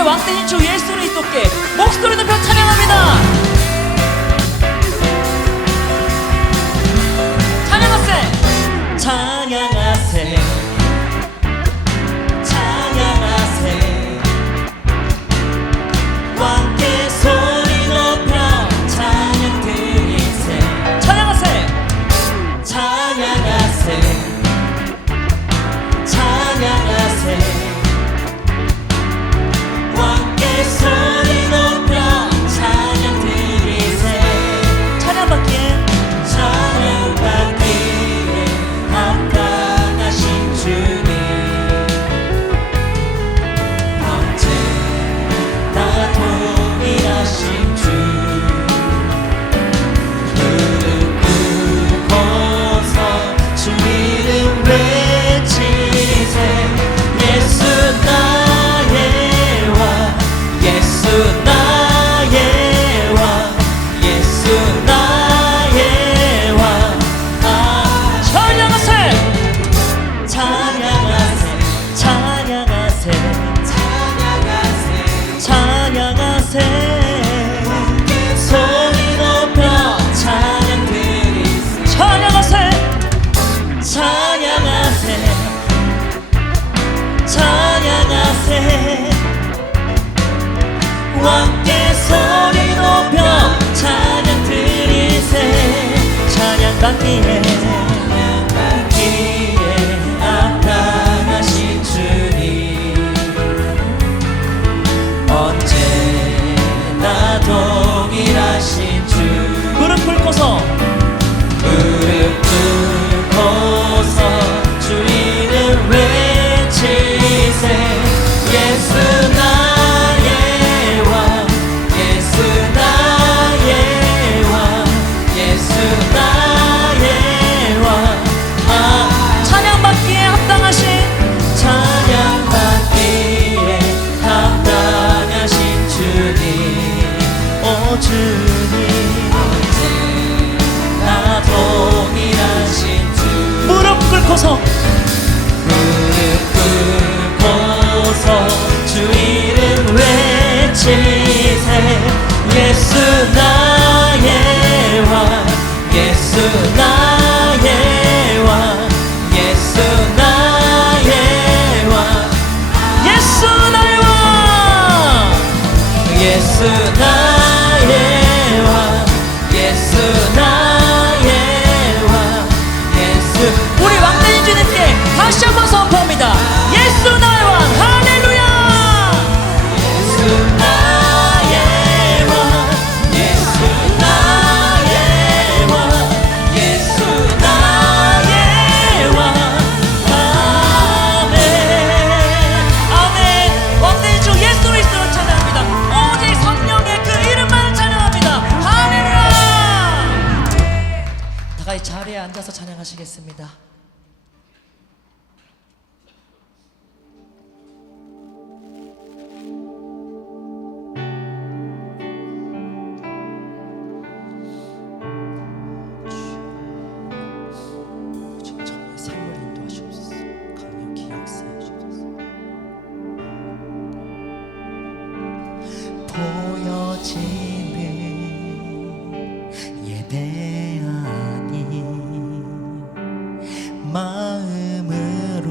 우리의 왕되신 주 예수 그리스도께 목소리 높여 찬양합니다. 찬양하세, 찬양하세, 찬양하세. 왕께 소리 높여 찬양 드리세. 찬양하세, 찬양하세, 찬양하세. 왕께 소리 높여 찬양 드리세. 찬양받기에 찬양받기에 합당하신 주님, 언제나 동일하신 주. 무릎 꿇고서 주 이름 외치세. 예수 나의 왕, 예수 나의 왕, 예수 나의 왕. 찬양하세, 찬양하세, 찬양하세, 찬양하세, 찬양하세. 소리 높여 찬양 드리세. 찬양하세, 찬양하세, 찬양하세. 왕께 소리 높여 찬양 드리세. 찬양받기에 합당하신 주님, 언제나 동일하신 주. 무릎 꿇고서, 무릎 꿇고서 주 이름 외치세. 예수 나의 왕, 예수 나의 왕, 예수 나의 왕. 찬양받기에 합당하신, 찬양받기에 합당하신 주님, 오 주님, 언제나 동일하신 주. 무릎 꿇고서, 무릎 꿇고서 주 이름 외치세. 예수 나의 왕, 예수 나의 왕, 예수 나의 왕, 예수 나의 왕, 예수 나의 왕, 예수 나의 왕, 예수. 우리 왕되신 주님께 다시 한번 선포합니다. 예수 나의 왕, 할렐루야. 예수 나의 왕, 예수 나의 왕, 예수 나의 왕. 아멘, 아멘. 왕되신 주 예수 그리스도를 찬양합니다. 오직 성령의 그 이름만을 찬양합니다. 할렐루야. 다 같이 자리에 앉아서 찬양하시겠습니다. 정말 삶을 인도하시옵소서. 강력히 역사해 주옵소서. 보여지는 예배 아니 마음으로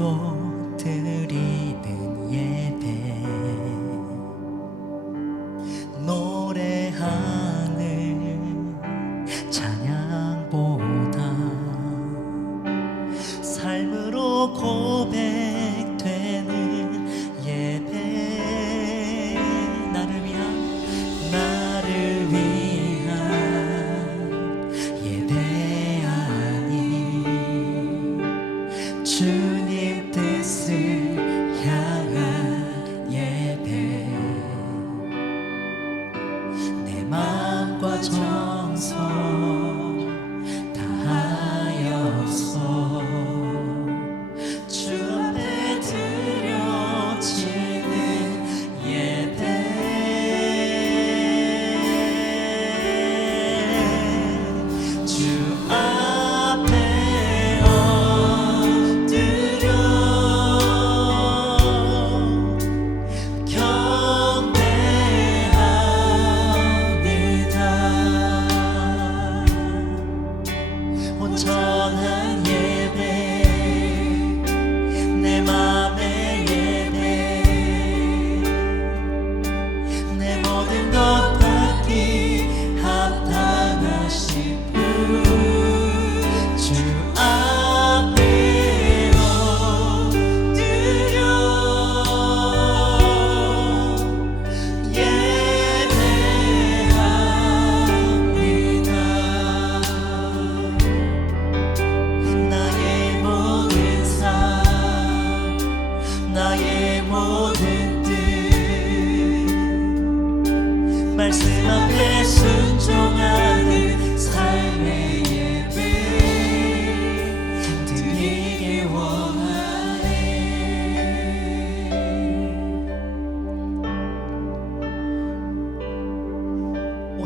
드리는 예배, 노래하는 찬양보다 삶으로 고백되는 예배, 나를 위한 예배 아니 주님 뜻을 향한 예배, 내 마음과 정성 다하여서 주 앞에 드려지는 예배, 주 앞에 엎드려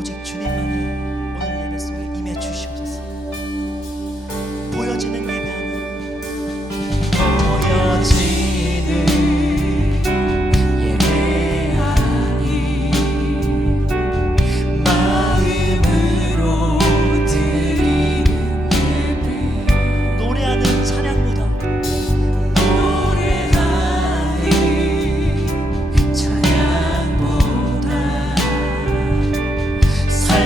오직 주님만이 오늘 예배 속에 임해 주시옵소서. 보여지는 예배하는 보여지는 예배하니 마음으로 드리는 예배 노래하는 찬양보다 찬양보다 삶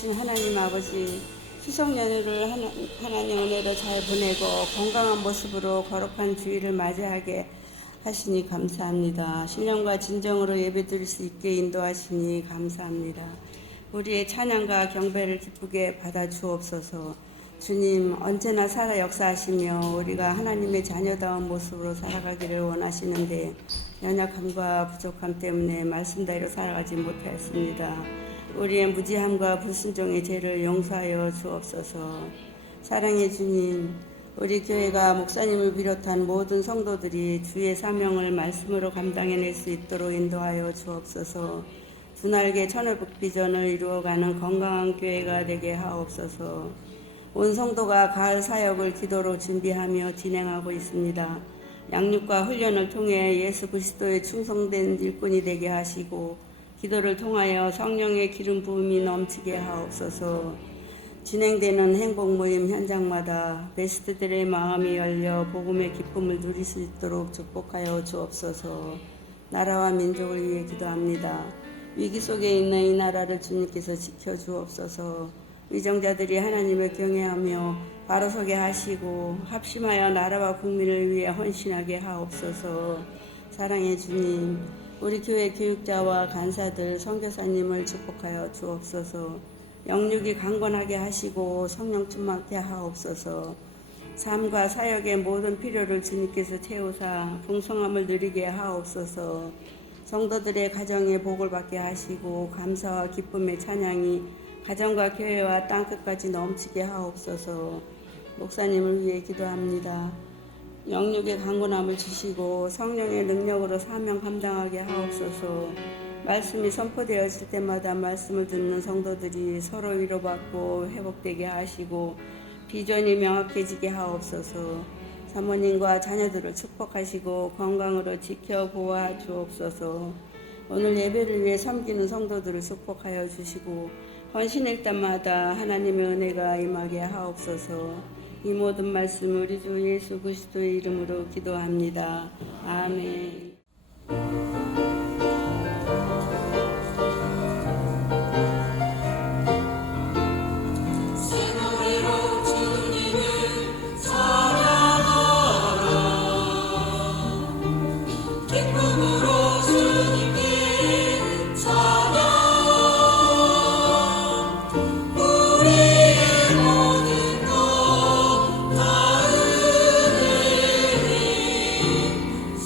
살아계신 하나님 아버지, 추석 연휴를 하나님 은혜로 잘 보내고 건강한 모습으로 거룩한 주일을 맞이하게 하시니 감사합니다. 신령과 진정으로 예배드릴 수 있게 인도하시니 감사합니다. 우리의 찬양과 경배를 기쁘게 받아 주옵소서. 주님, 언제나 살아 역사하시며 우리가 하나님의 자녀다운 모습으로 살아가기를 원하시는데 연약함과 부족함 때문에 말씀대로 살아가지 못하였습니다. 우리의 무지함과 불순종의 죄를 용서하여 주옵소서. 사랑의 주님, 우리 교회가 목사님을 비롯한 모든 성도들이 주의 사명을 말씀으로 감당해낼 수 있도록 인도하여 주옵소서. 두 날개 천회복 비전을 이루어가는 건강한 교회가 되게 하옵소서. 온 성도가 가을 사역을 기도로 준비하며 진행하고 있습니다. 양육과 훈련을 통해 예수 그리스도의 충성된 일꾼이 되게 하시고 기도를 통하여 성령의 기름 부음이 넘치게 하옵소서. 진행되는 행복 모임 현장마다 베스트들의 마음이 열려 복음의 기쁨을 누릴 수 있도록 축복하여 주옵소서. 나라와 민족을 위해 기도합니다. 위기 속에 있는 이 나라를 주님께서 지켜주옵소서. 위정자들이 하나님을 경외하며 바로 서게 하시고 합심하여 나라와 국민을 위해 헌신하게 하옵소서. 사랑의 주님, 우리 교회 교육자와 간사들, 선교사님을 축복하여 주옵소서. 영육이 강건하게 하시고 성령 충만케 하옵소서. 삶과 사역의 모든 필요를 주님께서 채우사 풍성함을 누리게 하옵소서. 성도들의 가정에 복을 받게 하시고 감사와 기쁨의 찬양이 가정과 교회와 땅끝까지 넘치게 하옵소서. 목사님을 위해 기도합니다. 영육의 강건함을 주시고 성령의 능력으로 사명 감당하게 하옵소서. 말씀이 선포되었을 때마다 말씀을 듣는 성도들이 서로 위로받고 회복되게 하시고 비전이 명확해지게 하옵소서. 사모님과 자녀들을 축복하시고 건강으로 지켜 보아 주옵소서. 오늘 예배를 위해 섬기는 성도들을 축복하여 주시고 헌신일 때마다 하나님의 은혜가 임하게 하옵소서. 이 모든 말씀 우리 주 예수 그리스도의 이름으로 기도합니다. 아멘.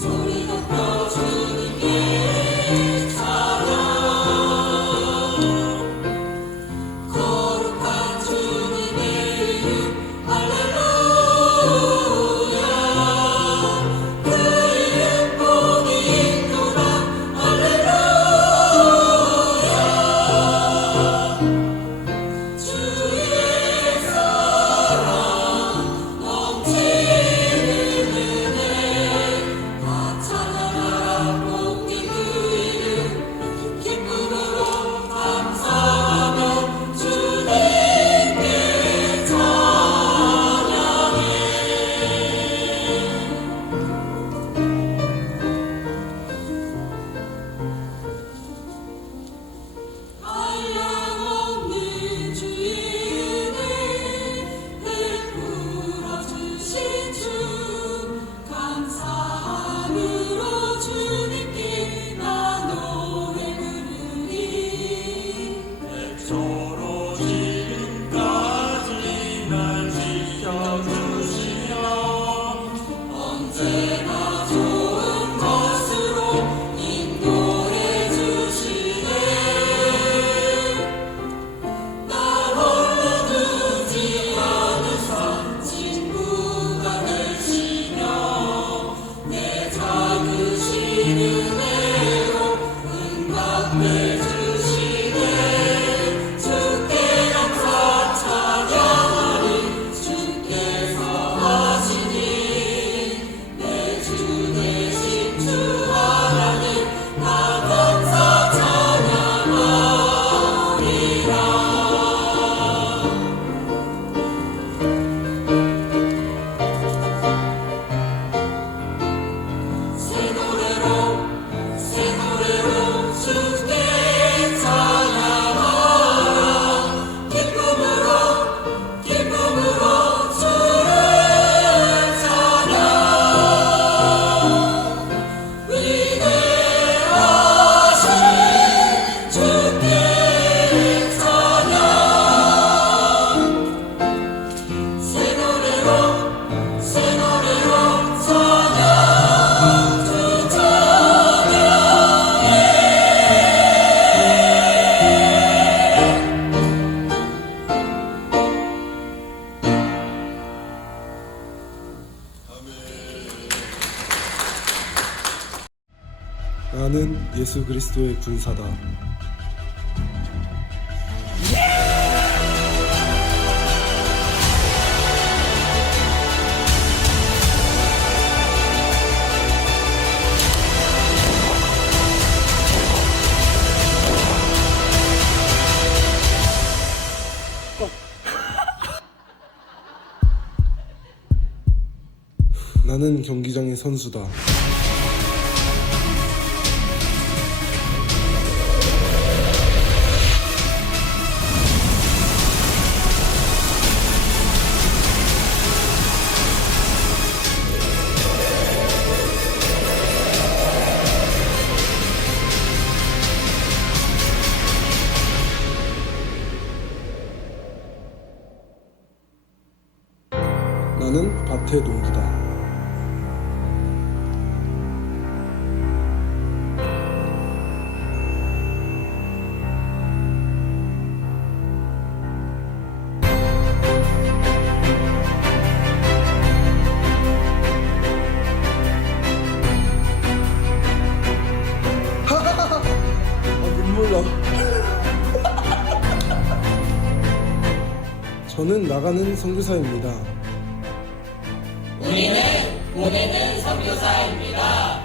소리 높여 주님 나는 예수 그리스도의 군사다. 나는 경기장의 선수다. 나는 밭의 농부다. 눈물 나. 저는 나가는 선교사입니다. 보내는 선교사입니다.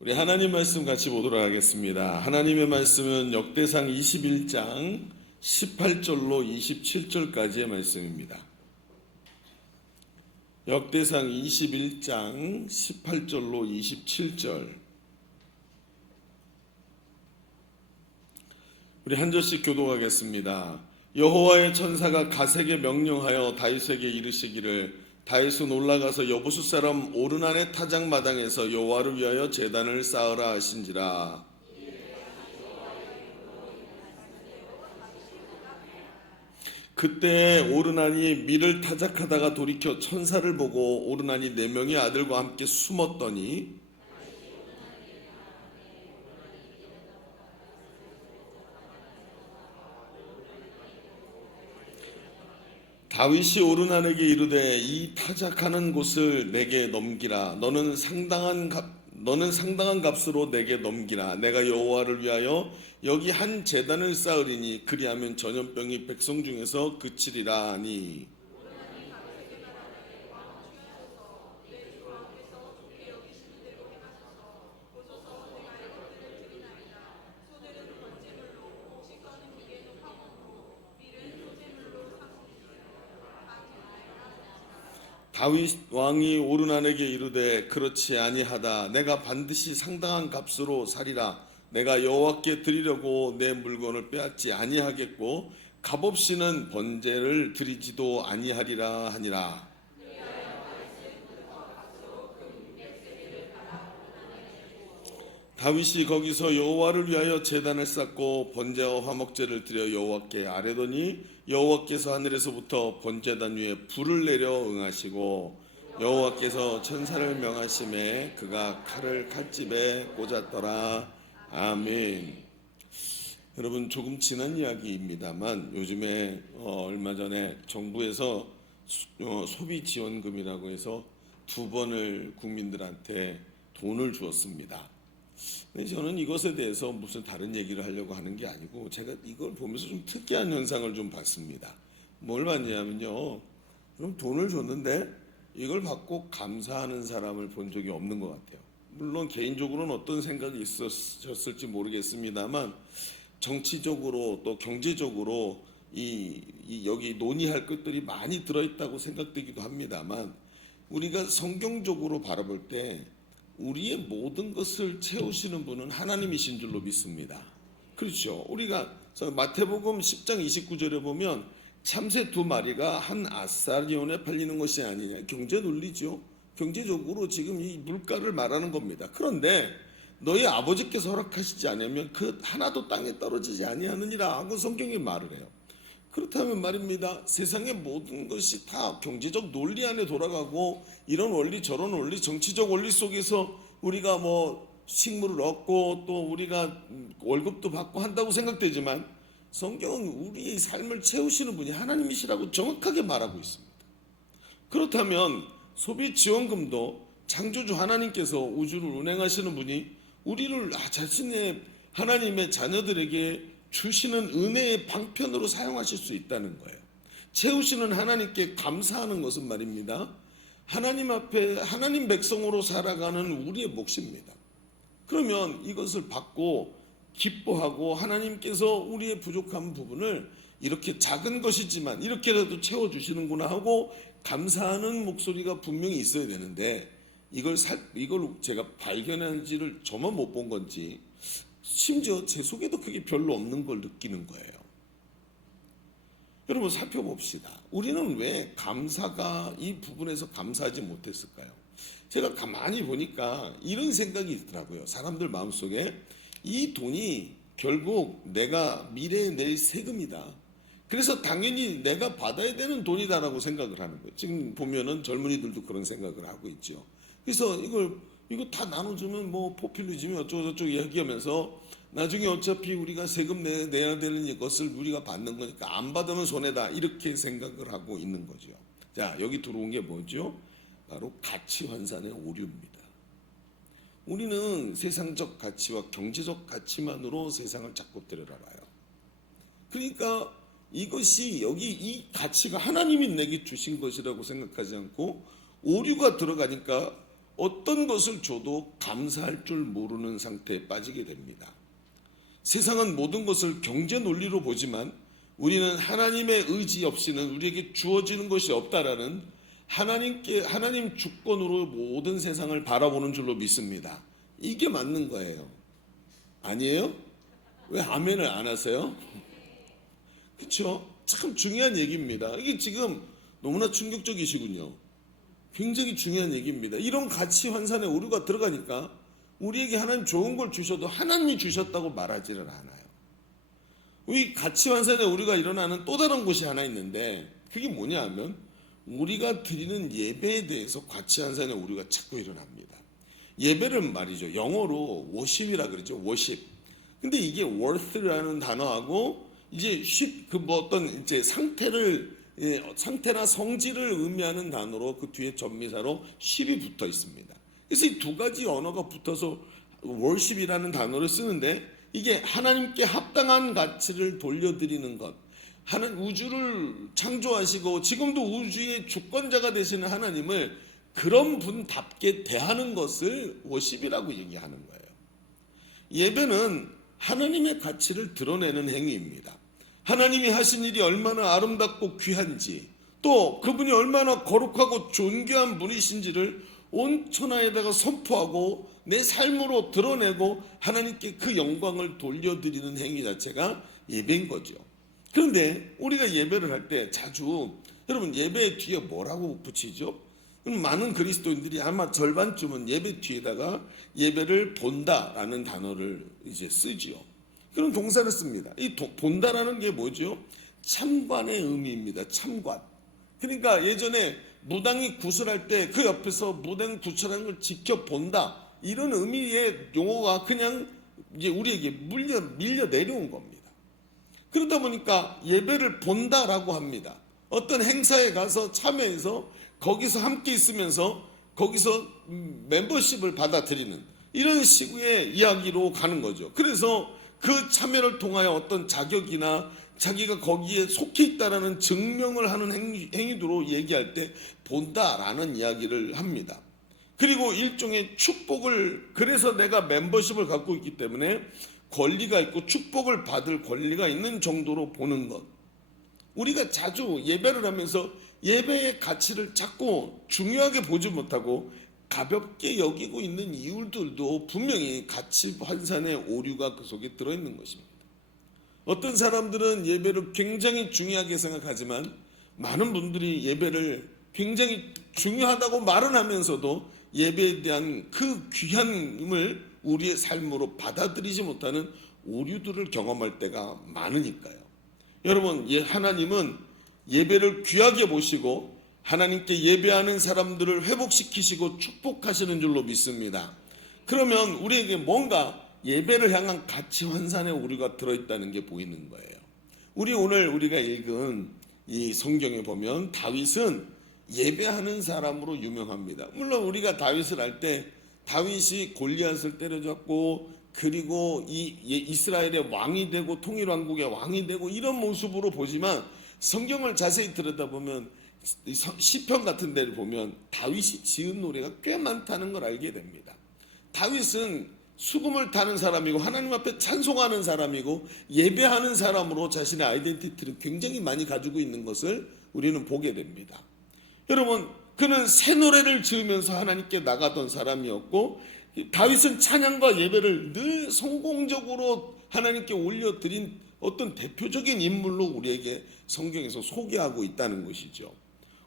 우리 하나님 말씀 같이 보도록 하겠습니다. 하나님의 말씀은 역대상 21장 18절로 27절까지의 말씀입니다. 역대상 21장 18절로 27절. 우리 한 절씩 교독하겠습니다. 여호와의 천사가 갓에게 명령하여 다윗에게 이르시기를 다윗은 올라가서 여부수 사람 오르난의 타작마당에서 여호와를 위하여 제단을 쌓으라 하신지라. 그때 오르난이 밀을 타작하다가 돌이켜 천사를 보고 오르난이 4명의 아들과 함께 숨었더니 다윗이 오르난에게 이르되 이 타작하는 곳을 내게 넘기라. 너는 상당한 값으로 내게 넘기라. 내가 여호와를 위하여 여기 한 제단을 쌓으리니 그리하면 전염병이 백성 중에서 그치리라 하니. 다윗 왕이 오르난에게 이르되 그렇지 아니하다. 내가 반드시 상당한 값으로 사리라. 내가 여호와께 드리려고 내 물건을 빼앗지 아니하겠고 값없이는 번제를 드리지도 아니하리라 하니라. 다윗이 거기서 여호와를 위하여 제단을 쌓고 번제와 화목제를 드려 여호와께 아뢰더니 여호와께서 하늘에서부터 번제단 위에 불을 내려 응하시고 여호와께서 천사를 명하심에 그가 칼을 칼집에 꽂았더라. 아멘. 여러분, 조금 지난 이야기입니다만 요즘에 얼마 전에 정부에서 소비 지원금이라고 해서 2번을 국민들한테 돈을 주었습니다. 근데 저는 이것에 대해서 무슨 다른 얘기를 하려고 하는 게 아니고 제가 이걸 보면서 좀 특이한 현상을 좀 봤습니다. 뭘 봤냐면요, 그럼 돈을 줬는데 이걸 받고 감사하는 사람을 본 적이 없는 것 같아요. 물론 개인적으로는 어떤 생각이 있었을지 모르겠습니다만 정치적으로 또 경제적으로 여기 논의할 것들이 많이 들어있다고 생각되기도 합니다만 우리가 성경적으로 바라볼 때 우리의 모든 것을 채우시는 분은 하나님이신 줄로 믿습니다. 그렇죠. 우리가 마태복음 10장 29절에 보면 참새 2마리가 한 아사리온에 팔리는 것이 아니냐. 경제 논리죠. 경제적으로 지금 이 물가를 말하는 겁니다. 그런데 너희 아버지께서 허락하시지 않으면 그 하나도 땅에 떨어지지 아니하느니라 하고 성경이 말을 해요. 그렇다면 말입니다. 세상의 모든 것이 다 경제적 논리 안에 돌아가고 이런 원리 저런 원리 정치적 원리 속에서 우리가 뭐 식물을 얻고 또 우리가 월급도 받고 한다고 생각되지만 성경은 우리의 삶을 채우시는 분이 하나님이시라고 정확하게 말하고 있습니다. 그렇다면 소비 지원금도 창조주 하나님께서 우주를 운행하시는 분이 우리를 자신의 하나님의 자녀들에게 주시는 은혜의 방편으로 사용하실 수 있다는 거예요. 채우시는 하나님께 감사하는 것은 말입니다. 하나님 앞에 하나님 백성으로 살아가는 우리의 몫입니다. 그러면 이것을 받고 기뻐하고 하나님께서 우리의 부족한 부분을 이렇게 작은 것이지만 이렇게라도 채워주시는구나 하고 감사하는 목소리가 분명히 있어야 되는데 이걸 제가 발견한지를 저만 못 본 건지 심지어 제 속에도 그게 별로 없는 걸 느끼는 거예요. 여러분 살펴봅시다. 우리는 왜 감사가 이 부분에서 감사하지 못했을까요? 제가 가만히 보니까 이런 생각이 있더라고요. 사람들 마음속에 이 돈이 결국 내가 미래에 낼 세금이다. 그래서 당연히 내가 받아야 되는 돈이다라고 생각을 하는 거예요. 지금 보면은 젊은이들도 그런 생각을 하고 있죠. 그래서 이거 다 나눠주면 뭐 포퓰리즘이 어쩌고저쩌고 이야기하면서 나중에 어차피 우리가 세금 내야 되는 이것을 우리가 받는 거니까 안 받으면 손해다 이렇게 생각을 하고 있는 거죠. 자, 여기 들어온 게 뭐죠? 바로 가치 환산의 오류입니다. 우리는 세상적 가치와 경제적 가치만으로 세상을 자꾸 들여다봐요. 그러니까 이것이 여기 이 가치가 하나님이 내게 주신 것이라고 생각하지 않고 오류가 들어가니까 어떤 것을 줘도 감사할 줄 모르는 상태에 빠지게 됩니다. 세상은 모든 것을 경제 논리로 보지만 우리는 하나님의 의지 없이는 우리에게 주어지는 것이 없다라는 하나님 주권으로 모든 세상을 바라보는 줄로 믿습니다. 이게 맞는 거예요. 아니에요? 왜 아멘을 안 하세요? 그렇죠? 참 중요한 얘기입니다. 이게 지금 너무나 충격적이시군요. 굉장히 중요한 얘기입니다. 이런 가치 환산의 오류가 들어가니까 우리에게 하나님 좋은 걸 주셔도 하나님이 주셨다고 말하지를 않아요. 이 가치 환산의 오류가 일어나는 또 다른 곳이 하나 있는데 그게 뭐냐 하면 우리가 드리는 예배에 대해서 가치 환산의 오류가 자꾸 일어납니다. 예배를 말이죠. 영어로 worship이라 그러죠. worship. 근데 이게 worth라는 단어하고 이제 어떤 이제 상태나 성질을 의미하는 단어로 그 뒤에 전미사로 ship이 붙어 있습니다. 그래서 이 두 가지 언어가 붙어서 worship이라는 단어를 쓰는데 이게 하나님께 합당한 가치를 돌려드리는 것. 우주를 창조하시고 지금도 우주의 주권자가 되시는 하나님을 그런 분답게 대하는 것을 worship이라고 얘기하는 거예요. 예배는 하나님의 가치를 드러내는 행위입니다. 하나님이 하신 일이 얼마나 아름답고 귀한지 또 그분이 얼마나 거룩하고 존귀한 분이신지를 온 천하에다가 선포하고 내 삶으로 드러내고 하나님께 그 영광을 돌려드리는 행위 자체가 예배인 거죠. 그런데 우리가 예배를 할 때 자주 여러분 예배 뒤에 뭐라고 붙이죠? 많은 그리스도인들이 아마 절반쯤은 예배 뒤에다가 예배를 본다라는 단어를 이제 쓰지요. 그런 동사를 씁니다. 이 본다라는 게 뭐죠? 참관의 의미입니다. 참관. 그러니까 예전에 무당이 구슬할 때 그 옆에서 무당 구슬하는 걸 지켜본다. 이런 의미의 용어가 그냥 이제 우리에게 밀려 내려온 겁니다. 그러다 보니까 예배를 본다라고 합니다. 어떤 행사에 가서 참여해서 거기서 함께 있으면서 거기서 멤버십을 받아들이는 이런 식의 이야기로 가는 거죠. 그래서 그 참여를 통하여 어떤 자격이나 자기가 거기에 속해 있다라는 증명을 하는 행위로 얘기할 때 본다라는 이야기를 합니다. 그리고 일종의 축복을 그래서 내가 멤버십을 갖고 있기 때문에 권리가 있고 축복을 받을 권리가 있는 정도로 보는 것. 우리가 자주 예배를 하면서 예배의 가치를 자꾸 중요하게 보지 못하고 가볍게 여기고 있는 이유들도 분명히 가치 환산의 오류가 그 속에 들어있는 것입니다. 어떤 사람들은 예배를 굉장히 중요하게 생각하지만 많은 분들이 예배를 굉장히 중요하다고 말은 하면서도 예배에 대한 그 귀함을 우리의 삶으로 받아들이지 못하는 오류들을 경험할 때가 많으니까요. 여러분, 하나님은 예배를 귀하게 보시고 하나님께 예배하는 사람들을 회복시키시고 축복하시는 줄로 믿습니다. 그러면 우리에게 뭔가 예배를 향한 가치 환산에 우리가 들어있다는 게 보이는 거예요. 오늘 우리가 읽은 이 성경에 보면 다윗은 예배하는 사람으로 유명합니다. 물론 우리가 다윗을 알 때 다윗이 골리앗을 때려잡고 그리고 이스라엘의 왕이 되고 통일왕국의 왕이 되고 이런 모습으로 보지만 성경을 자세히 들여다보면 시편 같은 데를 보면 다윗이 지은 노래가 꽤 많다는 걸 알게 됩니다. 다윗은 수금을 타는 사람이고 하나님 앞에 찬송하는 사람이고 예배하는 사람으로 자신의 아이덴티티를 굉장히 많이 가지고 있는 것을 우리는 보게 됩니다. 여러분, 그는 새 노래를 지으면서 하나님께 나가던 사람이었고 다윗은 찬양과 예배를 늘 성공적으로 하나님께 올려드린 어떤 대표적인 인물로 우리에게 성경에서 소개하고 있다는 것이죠.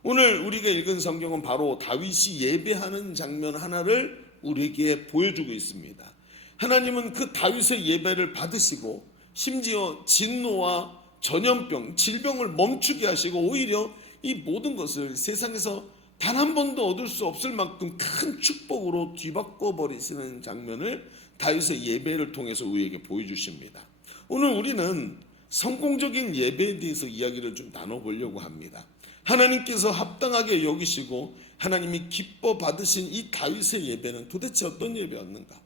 오늘 우리가 읽은 성경은 바로 다윗이 예배하는 장면 하나를 우리에게 보여주고 있습니다. 하나님은 그 다윗의 예배를 받으시고 심지어 진노와 전염병, 질병을 멈추게 하시고 오히려 이 모든 것을 세상에서 단 한 번도 얻을 수 없을 만큼 큰 축복으로 뒤바꿔 버리시는 장면을 다윗의 예배를 통해서 우리에게 보여주십니다. 오늘 우리는 성공적인 예배에 대해서 이야기를 좀 나눠보려고 합니다. 하나님께서 합당하게 여기시고 하나님이 기뻐 받으신 이 다윗의 예배는 도대체 어떤 예배였는가?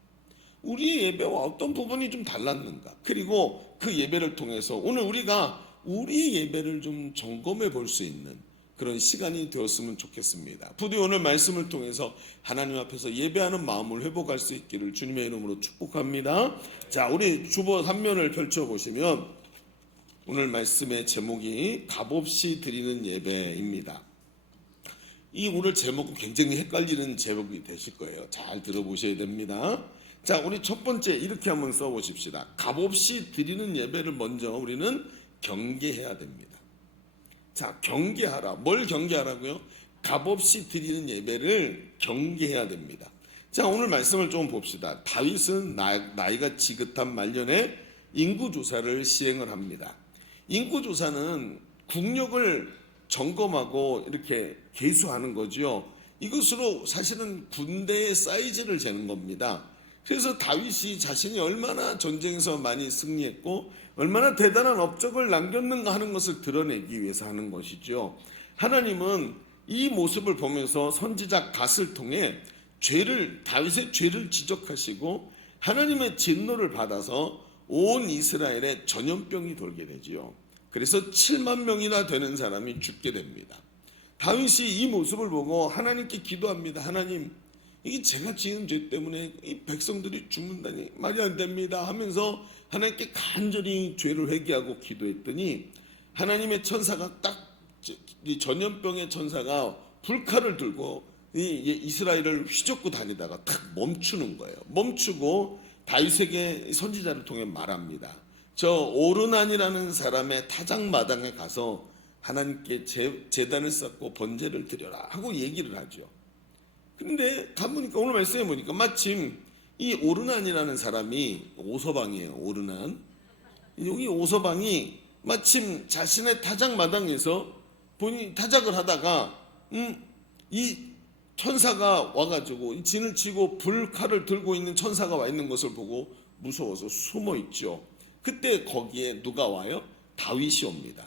우리의 예배와 어떤 부분이 좀 달랐는가? 그리고 그 예배를 통해서 오늘 우리가 우리의 예배를 좀 점검해 볼 수 있는 그런 시간이 되었으면 좋겠습니다. 부디 오늘 말씀을 통해서 하나님 앞에서 예배하는 마음을 회복할 수 있기를 주님의 이름으로 축복합니다. 자, 우리 주보 3면을 펼쳐보시면 오늘 말씀의 제목이 값없이 드리는 예배입니다. 이 오늘 제목은 굉장히 헷갈리는 제목이 되실 거예요. 잘 들어보셔야 됩니다. 자, 우리 첫 번째 이렇게 한번 써보십시다. 값없이 드리는 예배를 먼저 우리는 경계해야 됩니다. 자, 경계하라. 뭘 경계하라고요? 값없이 드리는 예배를 경계해야 됩니다. 자, 오늘 말씀을 좀 봅시다. 다윗은 나이가 지긋한 말년에 인구조사를 시행을 합니다. 인구조사는 국력을 점검하고 이렇게 계수하는 거죠. 이것으로 사실은 군대의 사이즈를 재는 겁니다. 그래서 다윗이 자신이 얼마나 전쟁에서 많이 승리했고 얼마나 대단한 업적을 남겼는가 하는 것을 드러내기 위해서 하는 것이죠. 하나님은 이 모습을 보면서 선지자 갓을 통해 다윗의 죄를 지적하시고 하나님의 진노를 받아서 온 이스라엘에 전염병이 돌게 되지요. 그래서 7만 명이나 되는 사람이 죽게 됩니다. 다윗이 이 모습을 보고 하나님께 기도합니다. 하나님, 이게 제가 지은 죄 때문에 이 백성들이 죽는다니 말이 안 됩니다 하면서 하나님께 간절히 죄를 회개하고 기도했더니 하나님의 천사가 이 전염병의 천사가 불칼을 들고 이스라엘을 휘젓고 다니다가 탁 멈추는 거예요. 멈추고 다윗에게 선지자를 통해 말합니다. 저 오르난이라는 사람의 타작마당에 가서 하나님께 제단을 쌓고 번제를 드려라 하고 얘기를 하죠. 그런데 가보니까 오늘 말씀해 보니까 마침 이 오르난이라는 사람이 오서방이에요. 오르난. 여기 오서방이 마침 자신의 타작마당에서 본인이 타작을 하다가 이 천사가 와가지고 이 진을 치고 불칼을 들고 있는 천사가 와 있는 것을 보고 무서워서 숨어 있죠. 그때 거기에 누가 와요? 다윗이 옵니다.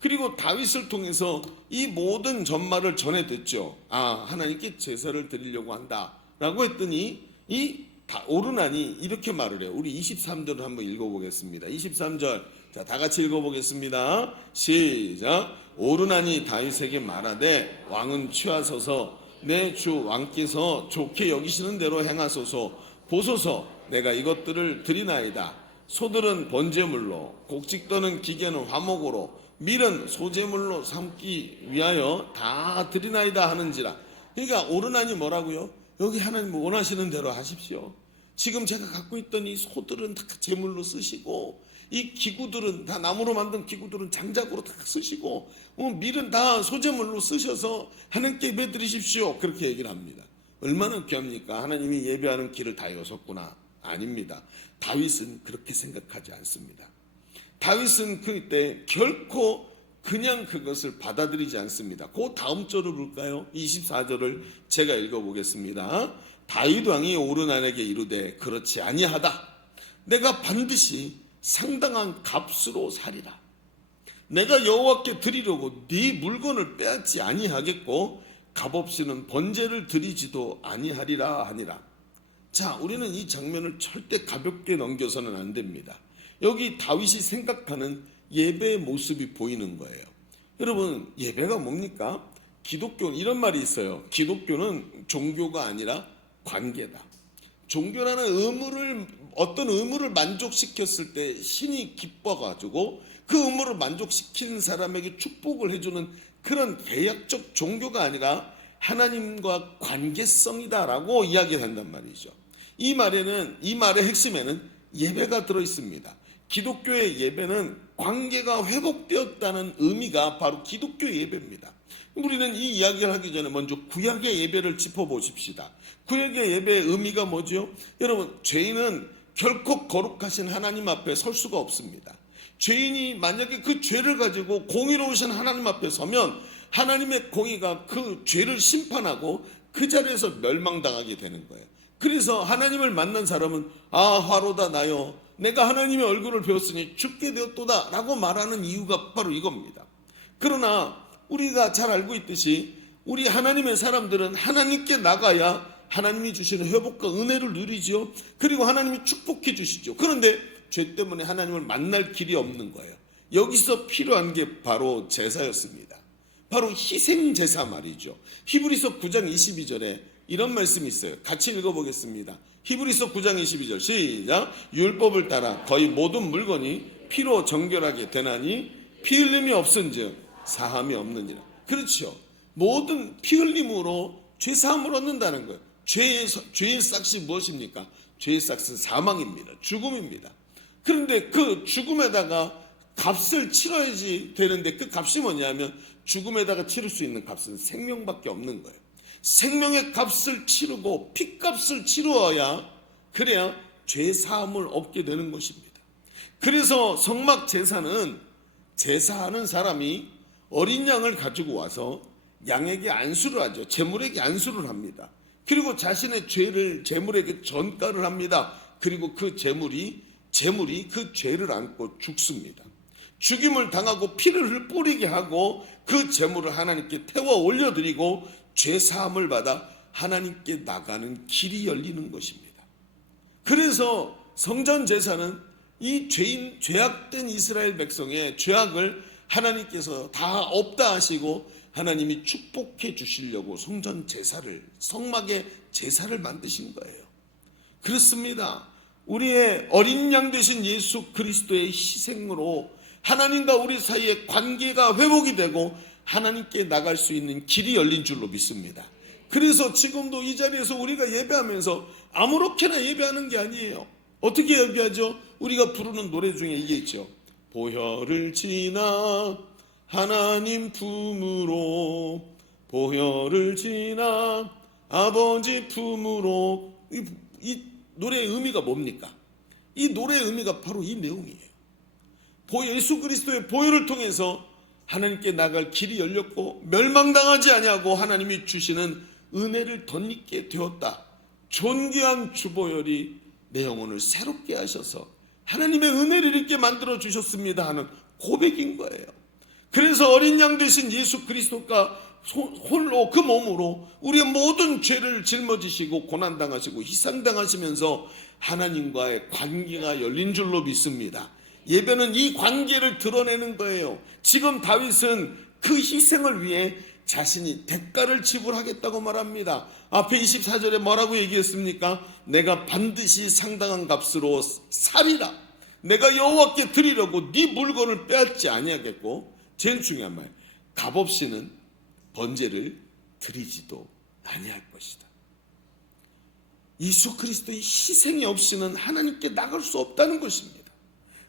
그리고 다윗을 통해서 이 모든 전말을 전해듣죠. 아, 하나님께 제사를 드리려고 한다라고 했더니 이 오르난이 이렇게 말을 해요. 우리 23절을 한번 읽어보겠습니다. 23절, 자, 다 같이 읽어보겠습니다. 시작. 오르난이 다윗에게 말하되 왕은 취하소서 내 주 왕께서 좋게 여기시는 대로 행하소서. 보소서 내가 이것들을 드리나이다. 소들은 번제물로, 곡식 떠는 기계는 화목으로, 밀은 소제물로 삼기 위하여 다 드리나이다 하는지라. 그러니까 오르난이 뭐라고요? 여기 하나님 원하시는 대로 하십시오. 지금 제가 갖고 있던 이 소들은 다 제물로 쓰시고 이 기구들은 다 나무로 만든 기구들은 장작으로 다 쓰시고 밀은 다 소제물로 쓰셔서 하나님께 예배 드리십시오. 그렇게 얘기를 합니다. 얼마나 귀합니까? 하나님이 예배하는 길을 다 여섰구나. 아닙니다. 다윗은 그렇게 생각하지 않습니다. 다윗은 그때 결코 그냥 그것을 받아들이지 않습니다. 그 다음 절을 볼까요? 24절을 제가 읽어보겠습니다. 다윗 왕이 오르난에게 이르되 그렇지 아니하다. 내가 반드시 상당한 값으로 사리라. 내가 여호와께 드리려고 네 물건을 빼앗지 아니하겠고 값없이는 번제를 드리지도 아니하리라 하니라. 자, 우리는 이 장면을 절대 가볍게 넘겨서는 안 됩니다. 여기 다윗이 생각하는 예배의 모습이 보이는 거예요. 여러분, 예배가 뭡니까? 기독교는 이런 말이 있어요. 기독교는 종교가 아니라 관계다. 종교라는 어떤 의무를 만족시켰을 때 신이 기뻐가지고 그 의무를 만족시키는 사람에게 축복을 해주는 그런 계약적 종교가 아니라 하나님과 관계성이다라고 이야기한단 말이죠. 이 말의 핵심에는 예배가 들어있습니다. 기독교의 예배는 관계가 회복되었다는 의미가 바로 기독교의 예배입니다. 우리는 이 이야기를 하기 전에 먼저 구약의 예배를 짚어보십시다. 구약의 예배의 의미가 뭐죠? 여러분, 죄인은 결코 거룩하신 하나님 앞에 설 수가 없습니다. 죄인이 만약에 그 죄를 가지고 공의로우신 하나님 앞에 서면 하나님의 공의가 그 죄를 심판하고 그 자리에서 멸망당하게 되는 거예요. 그래서 하나님을 만난 사람은 화로다 나여 내가 하나님의 얼굴을 배웠으니 죽게 되었도다 라고 말하는 이유가 바로 이겁니다. 그러나 우리가 잘 알고 있듯이 우리 하나님의 사람들은 하나님께 나가야 하나님이 주시는 회복과 은혜를 누리죠. 그리고 하나님이 축복해 주시죠. 그런데 죄 때문에 하나님을 만날 길이 없는 거예요. 여기서 필요한 게 바로 제사였습니다. 바로 희생제사 말이죠. 히브리서 9장 22절에 이런 말씀이 있어요. 같이 읽어보겠습니다. 히브리서 9장 22절 시작. 율법을 따라 거의 모든 물건이 피로 정결하게 되나니 피 흘림이 없은즉 사함이 없느니라. 그렇죠. 모든 피 흘림으로 죄 사함을 얻는다는 거예요. 죄의 싹이 무엇입니까? 죄의 싹은 사망입니다. 죽음입니다. 그런데 그 죽음에다가 값을 치러야지 되는데 그 값이 뭐냐면 죽음에다가 치를 수 있는 값은 생명밖에 없는 거예요. 생명의 값을 치르고 피값을 치루어야 그래야 죄 사함을 얻게 되는 것입니다. 그래서 성막 제사는 제사하는 사람이 어린 양을 가지고 와서 양에게 안수를 하죠. 제물에게 안수를 합니다. 그리고 자신의 죄를 제물에게 전가를 합니다. 그리고 그 제물이 그 죄를 안고 죽습니다. 죽임을 당하고 피를 뿌리게 하고 그 제물을 하나님께 태워 올려드리고 죄 사함을 받아 하나님께 나가는 길이 열리는 것입니다. 그래서 성전 제사는 이 죄악된 이스라엘 백성의 죄악을 하나님께서 다 없다 하시고 하나님이 축복해 주시려고 성전 제사를, 성막의 제사를 만드신 거예요. 그렇습니다. 우리의 어린 양 되신 예수 그리스도의 희생으로 하나님과 우리 사이의 관계가 회복이 되고 하나님께 나갈 수 있는 길이 열린 줄로 믿습니다. 그래서 지금도 이 자리에서 우리가 예배하면서 아무렇게나 예배하는 게 아니에요. 어떻게 예배하죠? 우리가 부르는 노래 중에 이게 있죠. 보혈을 지나 하나님 품으로, 보혈을 지나 아버지 품으로. 이 노래의 의미가 뭡니까? 이 노래의 의미가 바로 이 내용이에요. 예수 그리스도의 보혈을 통해서 하나님께 나갈 길이 열렸고 멸망당하지 아니하고 하나님이 주시는 은혜를 덧입게 되었다. 존귀한 주보혈이 내 영혼을 새롭게 하셔서 하나님의 은혜를 입게 만들어 주셨습니다 하는 고백인 거예요. 그래서 어린 양 되신 예수 그리스도가 홀로 그 몸으로 우리의 모든 죄를 짊어지시고 고난당하시고 희생당하시면서 하나님과의 관계가 열린 줄로 믿습니다. 예배는 이 관계를 드러내는 거예요. 지금 다윗은 그 희생을 위해 자신이 대가를 지불하겠다고 말합니다. 앞에 24절에 뭐라고 얘기했습니까? 내가 반드시 상당한 값으로 사리라. 내가 여호와께 드리려고 네 물건을 빼앗지 아니하겠고, 제일 중요한 말, 값없이는 번제를 드리지도 아니할 것이다. 예수 그리스도의 희생이 없이는 하나님께 나갈 수 없다는 것입니다.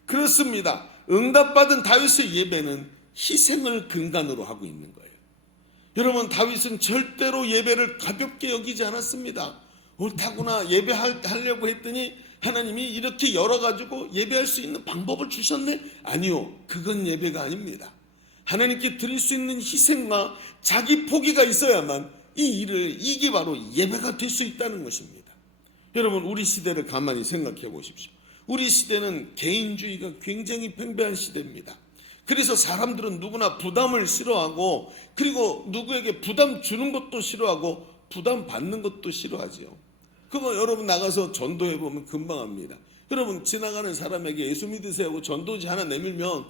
그렇습니다. 응답받은 다윗의 예배는 희생을 근간으로 하고 있는 거예요. 여러분, 다윗은 절대로 예배를 가볍게 여기지 않았습니다. 옳다구나 예배하려고 했더니 하나님이 이렇게 열어가지고 예배할 수 있는 방법을 주셨네? 아니요, 그건 예배가 아닙니다. 하나님께 드릴 수 있는 희생과 자기 포기가 있어야만 이게 바로 예배가 될 수 있다는 것입니다. 여러분, 우리 시대를 가만히 생각해 보십시오. 우리 시대는 개인주의가 굉장히 팽배한 시대입니다. 그래서 사람들은 누구나 부담을 싫어하고, 그리고 누구에게 부담 주는 것도 싫어하고 부담 받는 것도 싫어하지요. 그거 여러분 나가서 전도해 보면 금방 합니다. 여러분, 지나가는 사람에게 예수 믿으세요 하고 전도지 하나 내밀면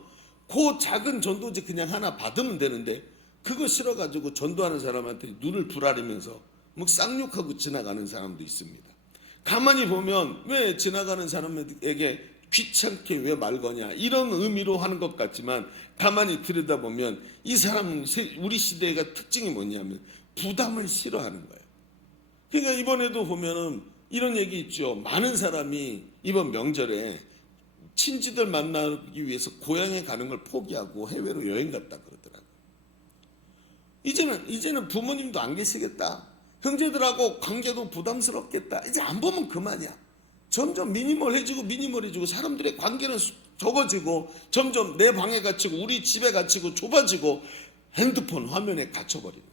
그 작은 전도지 그냥 하나 받으면 되는데, 그거 싫어가지고 전도하는 사람한테 눈을 부라리면서 뭐 쌍욕하고 지나가는 사람도 있습니다. 가만히 보면 왜 지나가는 사람에게 귀찮게 왜 말 거냐, 이런 의미로 하는 것 같지만 가만히 들여다보면 이 사람은, 우리 시대가 특징이 뭐냐면 부담을 싫어하는 거예요. 그러니까 이번에도 보면은 이런 얘기 있죠. 많은 사람이 이번 명절에 친지들 만나기 위해서 고향에 가는 걸 포기하고 해외로 여행 갔다 그러더라고요. 이제는 부모님도 안 계시겠다, 형제들하고 관계도 부담스럽겠다, 이제 안 보면 그만이야. 점점 미니멀해지고 사람들의 관계는 적어지고 점점 내 방에 갇히고 우리 집에 갇히고 좁아지고 핸드폰 화면에 갇혀버리는.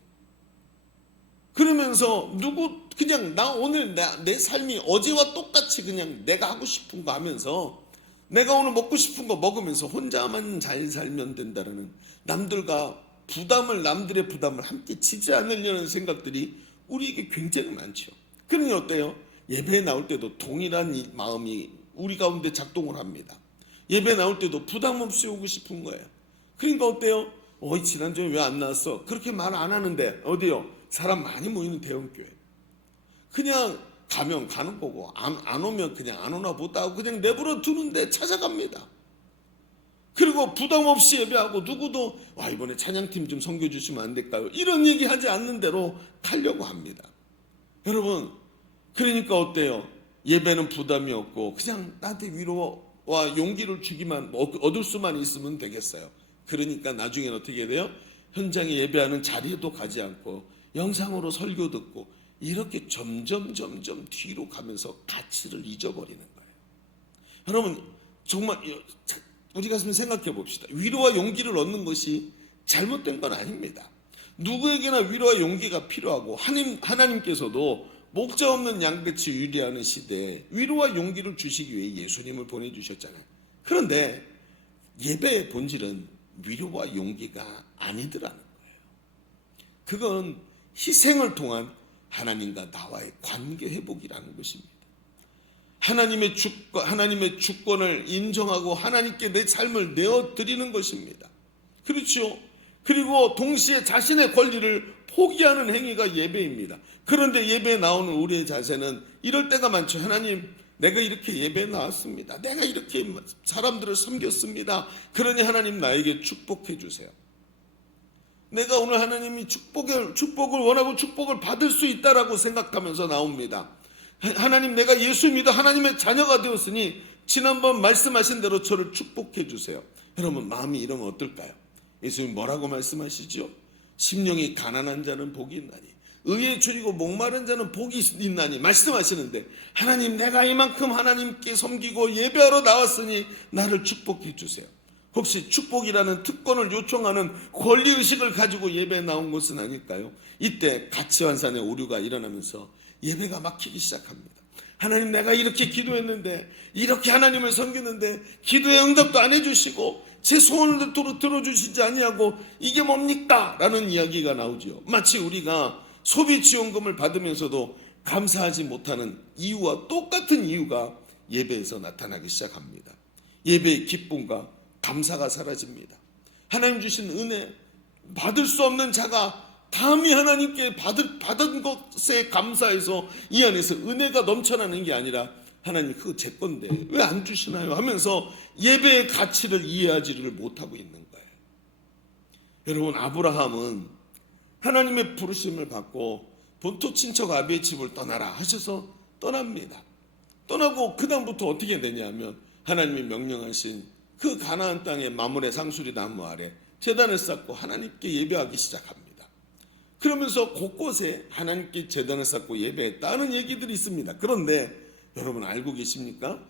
그러면서 그냥 나 오늘 내 삶이 어제와 똑같이 그냥 내가 하고 싶은 거 하면서, 내가 오늘 먹고 싶은 거 먹으면서 혼자만 잘 살면 된다라는 남들의 부담을 함께 지지 않으려는 생각들이 우리에게 굉장히 많죠. 그러니 어때요? 예배에 나올 때도 동일한 이 마음이 우리 가운데 작동을 합니다. 예배 나올 때도 부담 없이 오고 싶은 거예요. 그러니까 어때요? 지난주에 왜 안 나왔어? 그렇게 말 안 하는데 어디요? 사람 많이 모이는 대형교회. 그냥 가면 가는 거고 안 오면 그냥 안 오나 보다 하고 그냥 내버려 두는데 찾아갑니다. 그리고 부담 없이 예배하고, 누구도 이번에 찬양팀 좀 섬겨주시면 안 될까요? 이런 얘기 하지 않는 대로 가려고 합니다. 여러분, 그러니까 어때요? 예배는 부담이 없고 그냥 나한테 위로와 용기를 얻을 수만 있으면 되겠어요. 그러니까 나중에는 어떻게 돼요? 현장에 예배하는 자리에도 가지 않고 영상으로 설교 듣고 이렇게 점점 뒤로 가면서 가치를 잊어버리는 거예요. 여러분, 정말 우리 가슴에 생각해 봅시다. 위로와 용기를 얻는 것이 잘못된 건 아닙니다. 누구에게나 위로와 용기가 필요하고, 하나님께서도 목자 없는 양같이 유리하는 시대에 위로와 용기를 주시기 위해 예수님을 보내주셨잖아요. 그런데 예배의 본질은 위로와 용기가 아니더라는 거예요. 그건 희생을 통한 하나님과 나와의 관계 회복이라는 것입니다. 하나님의 주권을 인정하고 하나님께 내 삶을 내어드리는 것입니다. 그렇죠? 그리고 동시에 자신의 권리를 포기하는 행위가 예배입니다. 그런데 예배에 나오는 우리의 자세는 이럴 때가 많죠. 하나님, 내가 이렇게 예배에 나왔습니다. 내가 이렇게 사람들을 섬겼습니다. 그러니 하나님 나에게 축복해 주세요. 내가 오늘 하나님이 축복을 원하고 축복을 받을 수 있다라고 생각하면서 나옵니다. 하나님, 내가 예수 믿어 하나님의 자녀가 되었으니 지난번 말씀하신 대로 저를 축복해 주세요. 여러분, 마음이 이러면 어떨까요? 예수님 뭐라고 말씀하시죠? 심령이 가난한 자는 복이 있나니 의에 줄이고 목마른 자는 복이 있나니 말씀하시는데, 하나님, 내가 이만큼 하나님께 섬기고 예배하러 나왔으니 나를 축복해 주세요. 혹시 축복이라는 특권을 요청하는 권리의식을 가지고 예배에 나온 것은 아닐까요? 이때 가치환산의 오류가 일어나면서 예배가 막히기 시작합니다. 하나님, 내가 이렇게 기도했는데, 이렇게 하나님을 섬겼는데 기도의 응답도 안 해주시고 제 소원을 들어주시지 아니하고 이게 뭡니까? 라는 이야기가 나오죠. 마치 우리가 소비지원금을 받으면서도 감사하지 못하는 이유와 똑같은 이유가 예배에서 나타나기 시작합니다. 예배의 기쁨과 감사가 사라집니다. 하나님 주신 은혜, 받을 수 없는 자가 감히 하나님께 받은 것에 감사해서 이 안에서 은혜가 넘쳐나는 게 아니라, 하나님 그거 제 건데 왜 안 주시나요? 하면서 예배의 가치를 이해하지를 못하고 있는 거예요. 여러분, 아브라함은 하나님의 부르심을 받고 본토 친척 아비의 집을 떠나라 하셔서 떠납니다. 떠나고 그 다음부터 어떻게 되냐면, 하나님이 명령하신 그 가나안 땅의 마므레 상수리 나무 아래 제단을 쌓고 하나님께 예배하기 시작합니다. 그러면서 곳곳에 하나님께 제단을 쌓고 예배했다는 얘기들이 있습니다. 그런데 여러분 알고 계십니까?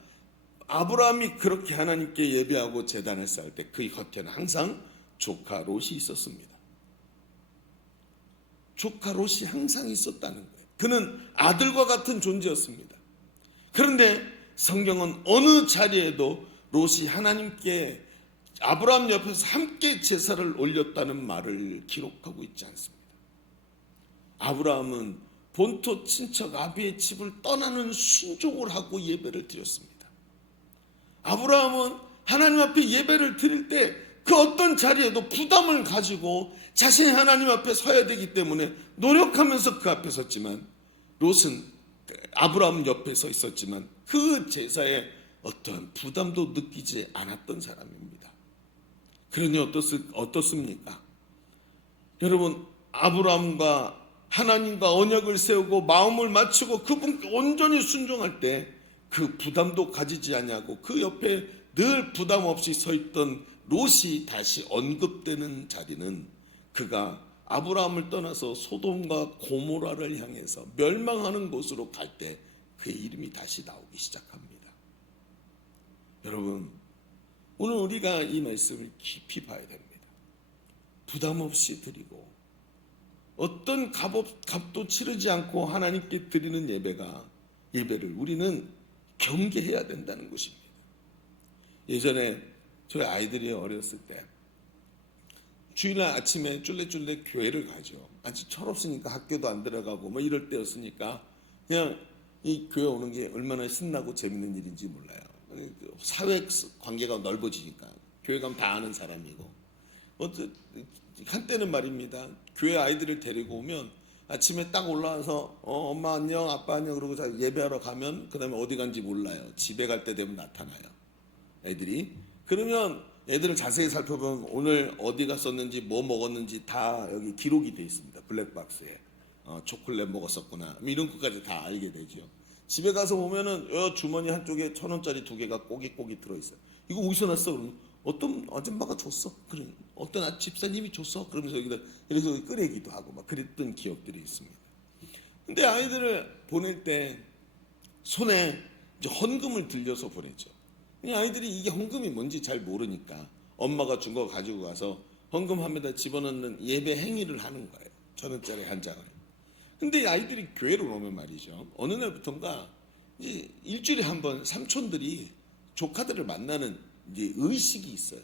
아브라함이 그렇게 하나님께 예배하고 제단을 쌓을 때 그 곁에는 항상 조카 롯이 있었습니다. 조카 롯이 항상 있었다는 거예요. 그는 아들과 같은 존재였습니다. 그런데 성경은 어느 자리에도 롯이 하나님께 아브라함 옆에서 함께 제사를 올렸다는 말을 기록하고 있지 않습니다. 아브라함은 본토 친척 아비의 집을 떠나는 순종을 하고 예배를 드렸습니다. 아브라함은 하나님 앞에 예배를 드릴 때 그 어떤 자리에도 부담을 가지고 자신이 하나님 앞에 서야 되기 때문에 노력하면서 그 앞에 섰지만, 롯은 아브라함 옆에 서 있었지만 그 제사에 어떠한 부담도 느끼지 않았던 사람입니다. 그러니 어떻습니까? 여러분, 아브라함과 하나님과 언약을 세우고 마음을 맞추고 그분께 온전히 순종할 때 그 부담도 가지지 않냐고 그 옆에 늘 부담 없이 서 있던 롯이 다시 언급되는 자리는 그가 아브라함을 떠나서 소돔과 고모라를 향해서 멸망하는 곳으로 갈 때 그의 이름이 다시 나오기 시작합니다. 여러분, 오늘 우리가 이 말씀을 깊이 봐야 됩니다. 부담 없이 드리고 어떤 값도 치르지 않고 하나님께 드리는 예배를 우리는 경계해야 된다는 것입니다. 예전에 저희 아이들이 어렸을 때 주일날 아침에 쫄래쫄래 교회를 가죠. 아직 철없으니까 학교도 안 들어가고 뭐 이럴 때였으니까 그냥 이 교회 오는 게 얼마나 신나고 재밌는 일인지 몰라요. 사회 관계가 넓어지니까 교회 가면 다 아는 사람이고, 한때는 말입니다. 교회 아이들을 데리고 오면 아침에 딱 올라와서 엄마 안녕, 아빠 안녕 그러고 예배하러 가면 그 다음에 어디 간지 몰라요. 집에 갈 때 되면 나타나요, 애들이. 그러면 애들을 자세히 살펴보면 오늘 어디 갔었는지 뭐 먹었는지 다 여기 기록이 돼 있습니다. 블랙박스에. 초콜릿 먹었었구나, 이런 것까지 다 알게 되죠. 집에 가서 보면은 주머니 한쪽에 1,000원짜리 2개가 꼬깃꼬깃 들어있어요. 이거 어디서 났어? 그러면 어떤 아줌마가 줬어. 그래, 어떤 집사님이 줬어. 그러면서 여기다 이렇게 꺼내기도 하고 막 그랬던 기억들이 있습니다. 근데 아이들을 보낼 때 손에 이제 헌금을 들려서 보내죠. 아이들이 이게 헌금이 뭔지 잘 모르니까 엄마가 준 거 가지고 가서 헌금함에다 집어넣는 예배 행위를 하는 거예요. 1,000원짜리 한 장을. 근데 아이들이 교회로 오면 말이죠, 어느 날부턴가 이제 일주일에 한 번 삼촌들이 조카들을 만나는 이제 의식이 있어요.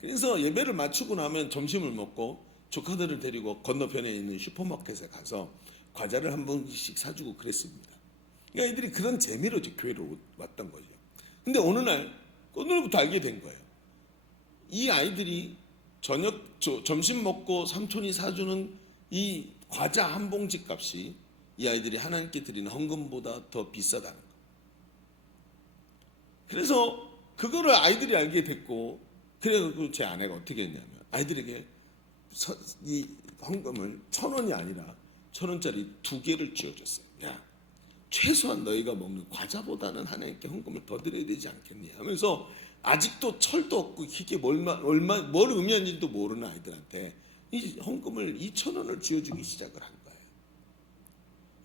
그래서 예배를 마치고 나면 점심을 먹고 조카들을 데리고 건너편에 있는 슈퍼마켓에 가서 과자를 한 번씩 사주고 그랬습니다. 그러니까 아이들이 그런 재미로 이제 교회로 왔던 거죠. 근데 어느 날부터 알게 된 거예요. 이 아이들이 점심 먹고 삼촌이 사주는 이 과자 한 봉지 값이 이 아이들이 하나님께 드리는 헌금보다 더 비싸다는 거. 그래서 그거를 아이들이 알게 됐고, 그래서 제 아내가 어떻게 했냐면 아이들에게 이 헌금을 1,000원이 아니라 1,000원짜리 2개를 쥐어줬어요. 야, 최소한 너희가 먹는 과자보다는 하나님께 헌금을 더 드려야 되지 않겠니? 하면서 아직도 철도 없고 이게 뭘 의미하는지도 모르는 아이들한테 이 헌금을 2,000원을 쥐어주기 시작을 한 거예요.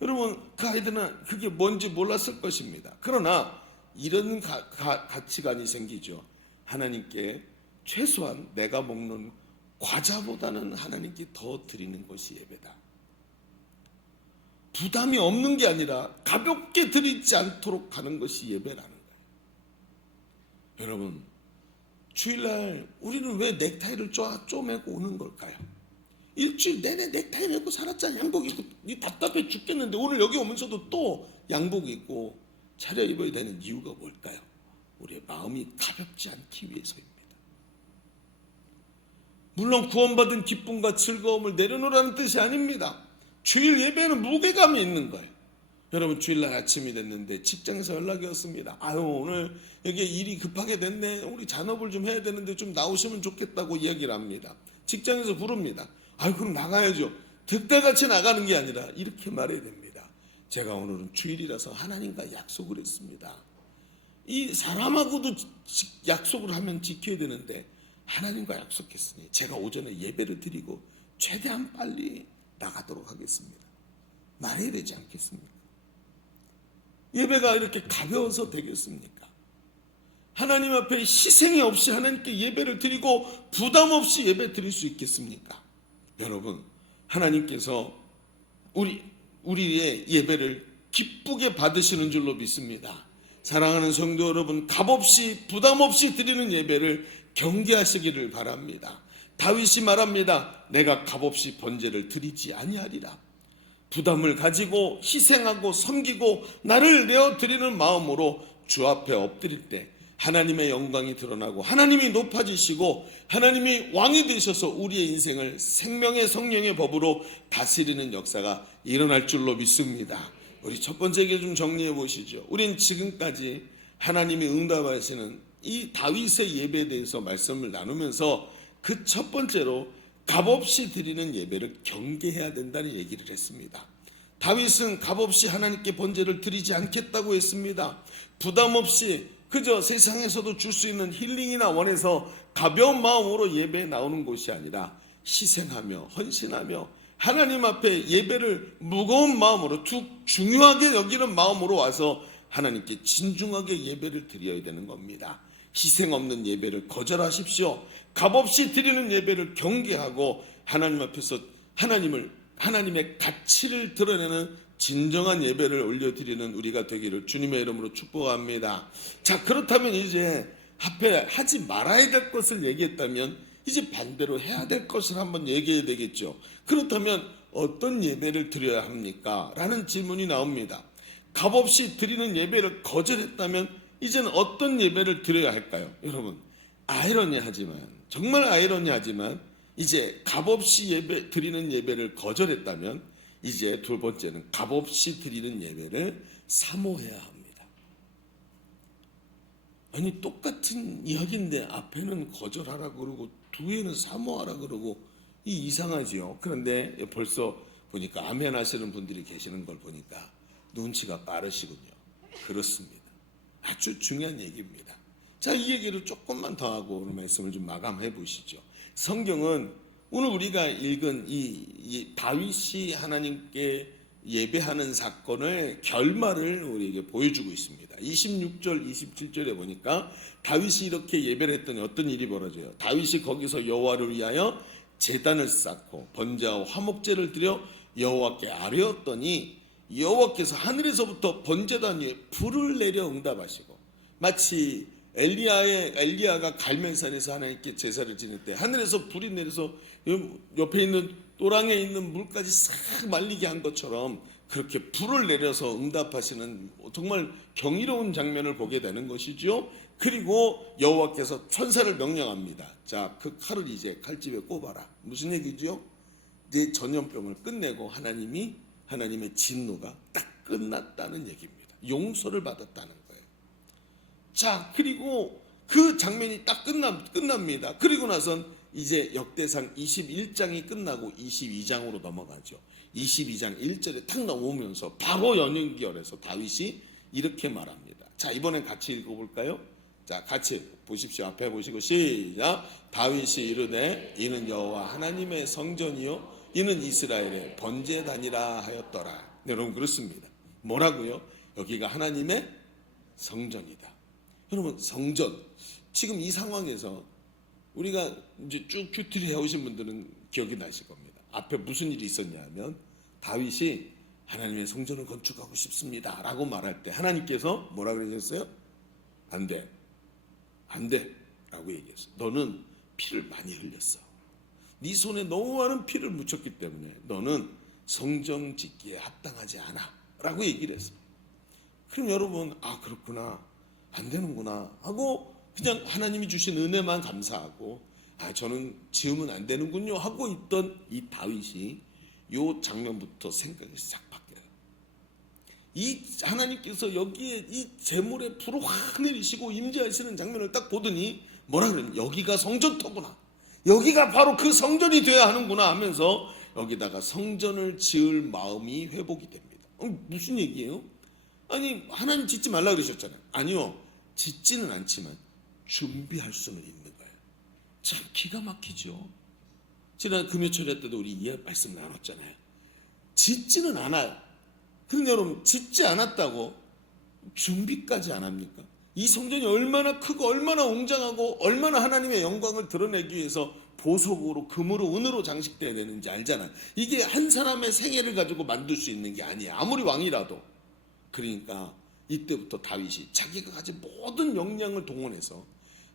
여러분, 그 아이들은 그게 뭔지 몰랐을 것입니다. 그러나 이런 가치관이 생기죠. 하나님께 최소한 내가 먹는 과자보다는 하나님께 더 드리는 것이 예배다. 부담이 없는 게 아니라 가볍게 드리지 않도록 하는 것이 예배라는 거예요. 여러분, 주일날 우리는 왜 넥타이를 쪼매고 오는 걸까요? 일주일 내내 넥타이 메고 살았잖아. 양복 입고 답답해 죽겠는데 오늘 여기 오면서도 또 양복 입고 차려입어야 되는 이유가 뭘까요? 우리의 마음이 가볍지 않기 위해서입니다. 물론 구원받은 기쁨과 즐거움을 내려놓으라는 뜻이 아닙니다. 주일 예배는 무게감이 있는 거예요. 여러분, 주일날 아침이 됐는데 직장에서 연락이 왔습니다. 오늘 여기 일이 급하게 됐네. 우리 잔업을 좀 해야 되는데 좀 나오시면 좋겠다고 이야기를 합니다. 직장에서 부릅니다. 그럼 나가야죠. 득달같이 나가는 게 아니라 이렇게 말해야 됩니다. 제가 오늘은 주일이라서 하나님과 약속을 했습니다. 이 사람하고도 약속을 하면 지켜야 되는데 하나님과 약속했으니 제가 오전에 예배를 드리고 최대한 빨리 나가도록 하겠습니다. 말해야 되지 않겠습니까? 예배가 이렇게 가벼워서 되겠습니까? 하나님 앞에 희생이 없이 하나님께 예배를 드리고 부담 없이 예배 드릴 수 있겠습니까? 여러분, 하나님께서 우리의 예배를 기쁘게 받으시는 줄로 믿습니다. 사랑하는 성도 여러분, 값없이 부담 없이 드리는 예배를 경계하시기를 바랍니다. 다윗이 말합니다. 내가 값없이 번제를 드리지 아니하리라. 부담을 가지고 희생하고 섬기고 나를 내어 드리는 마음으로 주 앞에 엎드릴 때 하나님의 영광이 드러나고 하나님이 높아지시고 하나님이 왕이 되셔서 우리의 인생을 생명의 성령의 법으로 다스리는 역사가 일어날 줄로 믿습니다. 우리 첫 번째 얘기 좀 정리해 보시죠. 우린 지금까지 하나님이 응답하시는 이 다윗의 예배에 대해서 말씀을 나누면서 그 첫 번째로 값없이 드리는 예배를 경계해야 된다는 얘기를 했습니다. 다윗은 값없이 하나님께 번제를 드리지 않겠다고 했습니다. 부담 없이 그저 세상에서도 줄 수 있는 힐링이나 원해서 가벼운 마음으로 예배에 나오는 곳이 아니라 희생하며 헌신하며 하나님 앞에 예배를 무거운 마음으로 중요하게 여기는 마음으로 와서 하나님께 진중하게 예배를 드려야 되는 겁니다. 희생 없는 예배를 거절하십시오. 값없이 드리는 예배를 경계하고 하나님 앞에서 하나님의 가치를 드러내는 진정한 예배를 올려드리는 우리가 되기를 주님의 이름으로 축복합니다. 자, 그렇다면 이제 앞에 하지 말아야 될 것을 얘기했다면 이제 반대로 해야 될 것을 한번 얘기해야 되겠죠. 그렇다면 어떤 예배를 드려야 합니까? 라는 질문이 나옵니다. 값없이 드리는 예배를 거절했다면 이제는 어떤 예배를 드려야 할까요? 여러분, 정말 아이러니하지만 이제 값없이 드리는 예배를 거절했다면 이제 두 번째는 값없이 드리는 예배를 사모해야 합니다. 아니, 똑같은 이야기인데 앞에는 거절하라 그러고 뒤에는 사모하라 그러고 이상하지요. 그런데 벌써 보니까 아멘 하시는 분들이 계시는 걸 보니까 눈치가 빠르시군요. 그렇습니다. 아주 중요한 얘기입니다. 자, 이 얘기를 조금만 더 하고 오늘 말씀을 좀 마감해 보시죠. 성경은 오늘 우리가 읽은 이 다윗이 하나님께 예배하는 사건의 결말을 우리에게 보여주고 있습니다. 26절, 27절에 보니까 다윗이 이렇게 예배를 했더니 어떤 일이 벌어져요. 다윗이 거기서 여호와를 위하여 제단을 쌓고 번제와 화목제를 드려 여호와께 아뢰었더니 여호와께서 하늘에서부터 번제단 위에 불을 내려 응답하시고, 마치 엘리야가 갈멜산에서 하나님께 제사를 지낼 때 하늘에서 불이 내려서 옆에 있는 또랑에 있는 물까지 싹 말리게 한 것처럼 그렇게 불을 내려서 응답하시는 정말 경이로운 장면을 보게 되는 것이죠. 그리고 여호와께서 천사를 명령합니다. 자, 그 칼을 이제 칼집에 꼽아라. 무슨 얘기죠? 내 전염병을 끝내고 하나님의 진노가 딱 끝났다는 얘기입니다. 용서를 받았다는 거예요. 자, 그리고 그 장면이 딱 끝납니다. 그리고 나선 이제 역대상 21장이 끝나고 22장으로 넘어가죠. 22장 1절에 탁 넘어오면서 바로 연연결해서 다윗이 이렇게 말합니다. 자, 이번엔 같이 읽어볼까요? 자, 같이 보십시오. 앞에 보시고 시작. 다윗이 이르되 이는 여호와 하나님의 성전이요 이는 이스라엘의 번제단이라 하였더라. 여러분, 그렇습니다. 뭐라고요? 여기가 하나님의 성전이다. 여러분, 성전, 지금 이 상황에서 우리가 이제 쭉 큐티를 해오신 분들은 기억이 나실 겁니다. 앞에 무슨 일이 있었냐면 다윗이 하나님의 성전을 건축하고 싶습니다 라고 말할 때 하나님께서 뭐라 그러셨어요? 안 돼 라고 얘기했어요. 너는 피를 많이 흘렸어. 네 손에 너무 많은 피를 묻혔기 때문에 너는 성전 짓기에 합당하지 않아 라고 얘기를 했어요. 그럼 여러분, 아, 그렇구나, 안 되는구나 하고 그냥 하나님이 주신 은혜만 감사하고, 아, 저는 지으면 안 되는군요 하고 있던 이 다윗이 이 장면부터 생각이 싹 바뀌어요. 이 하나님께서 여기에 이 제물에 불을 확 내리시고 임재하시는 장면을 딱 보더니 뭐라 그러면 여기가 성전터구나, 여기가 바로 그 성전이 돼야 하는구나 하면서 여기다가 성전을 지을 마음이 회복이 됩니다. 무슨 얘기예요? 아니, 하나님 짓지 말라 그러셨잖아요. 아니요, 짓지는 않지만 준비할 수는 있는 거예요. 참 기가 막히죠. 지난 금요철에 때도 우리 이 말씀 나눴잖아요. 짓지는 않아요. 그런데 여러분, 짓지 않았다고 준비까지 안 합니까? 이 성전이 얼마나 크고 얼마나 웅장하고 얼마나 하나님의 영광을 드러내기 위해서 보석으로 금으로 은으로 장식돼야 되는지 알잖아요. 이게 한 사람의 생애를 가지고 만들 수 있는 게 아니에요. 아무리 왕이라도. 그러니까 이때부터 다윗이 자기가 가진 모든 역량을 동원해서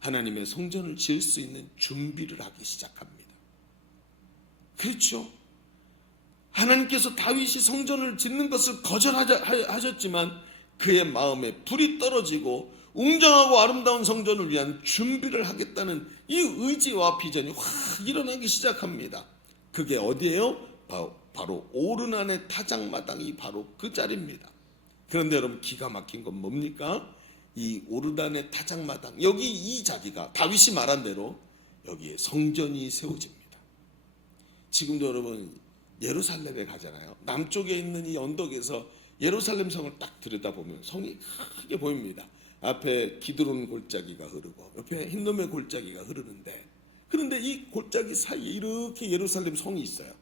하나님의 성전을 지을 수 있는 준비를 하기 시작합니다. 그렇죠? 하나님께서 다윗이 성전을 짓는 것을 거절하셨지만 그의 마음에 불이 떨어지고 웅장하고 아름다운 성전을 위한 준비를 하겠다는 이 의지와 비전이 확 일어나기 시작합니다. 그게 어디예요? 바로 오르난의 타작마당이 바로 그 자리입니다. 그런데 여러분, 기가 막힌 건 뭡니까? 이 오르난의 타작마당, 여기 이 자리가 다윗이 말한 대로 여기에 성전이 세워집니다. 지금도 여러분 예루살렘에 가잖아요. 남쪽에 있는 이 언덕에서 예루살렘 성을 딱 들여다보면 성이 크게 보입니다. 앞에 기드론 골짜기가 흐르고 옆에 흰놈의 골짜기가 흐르는데, 그런데 이 골짜기 사이에 이렇게 예루살렘 성이 있어요.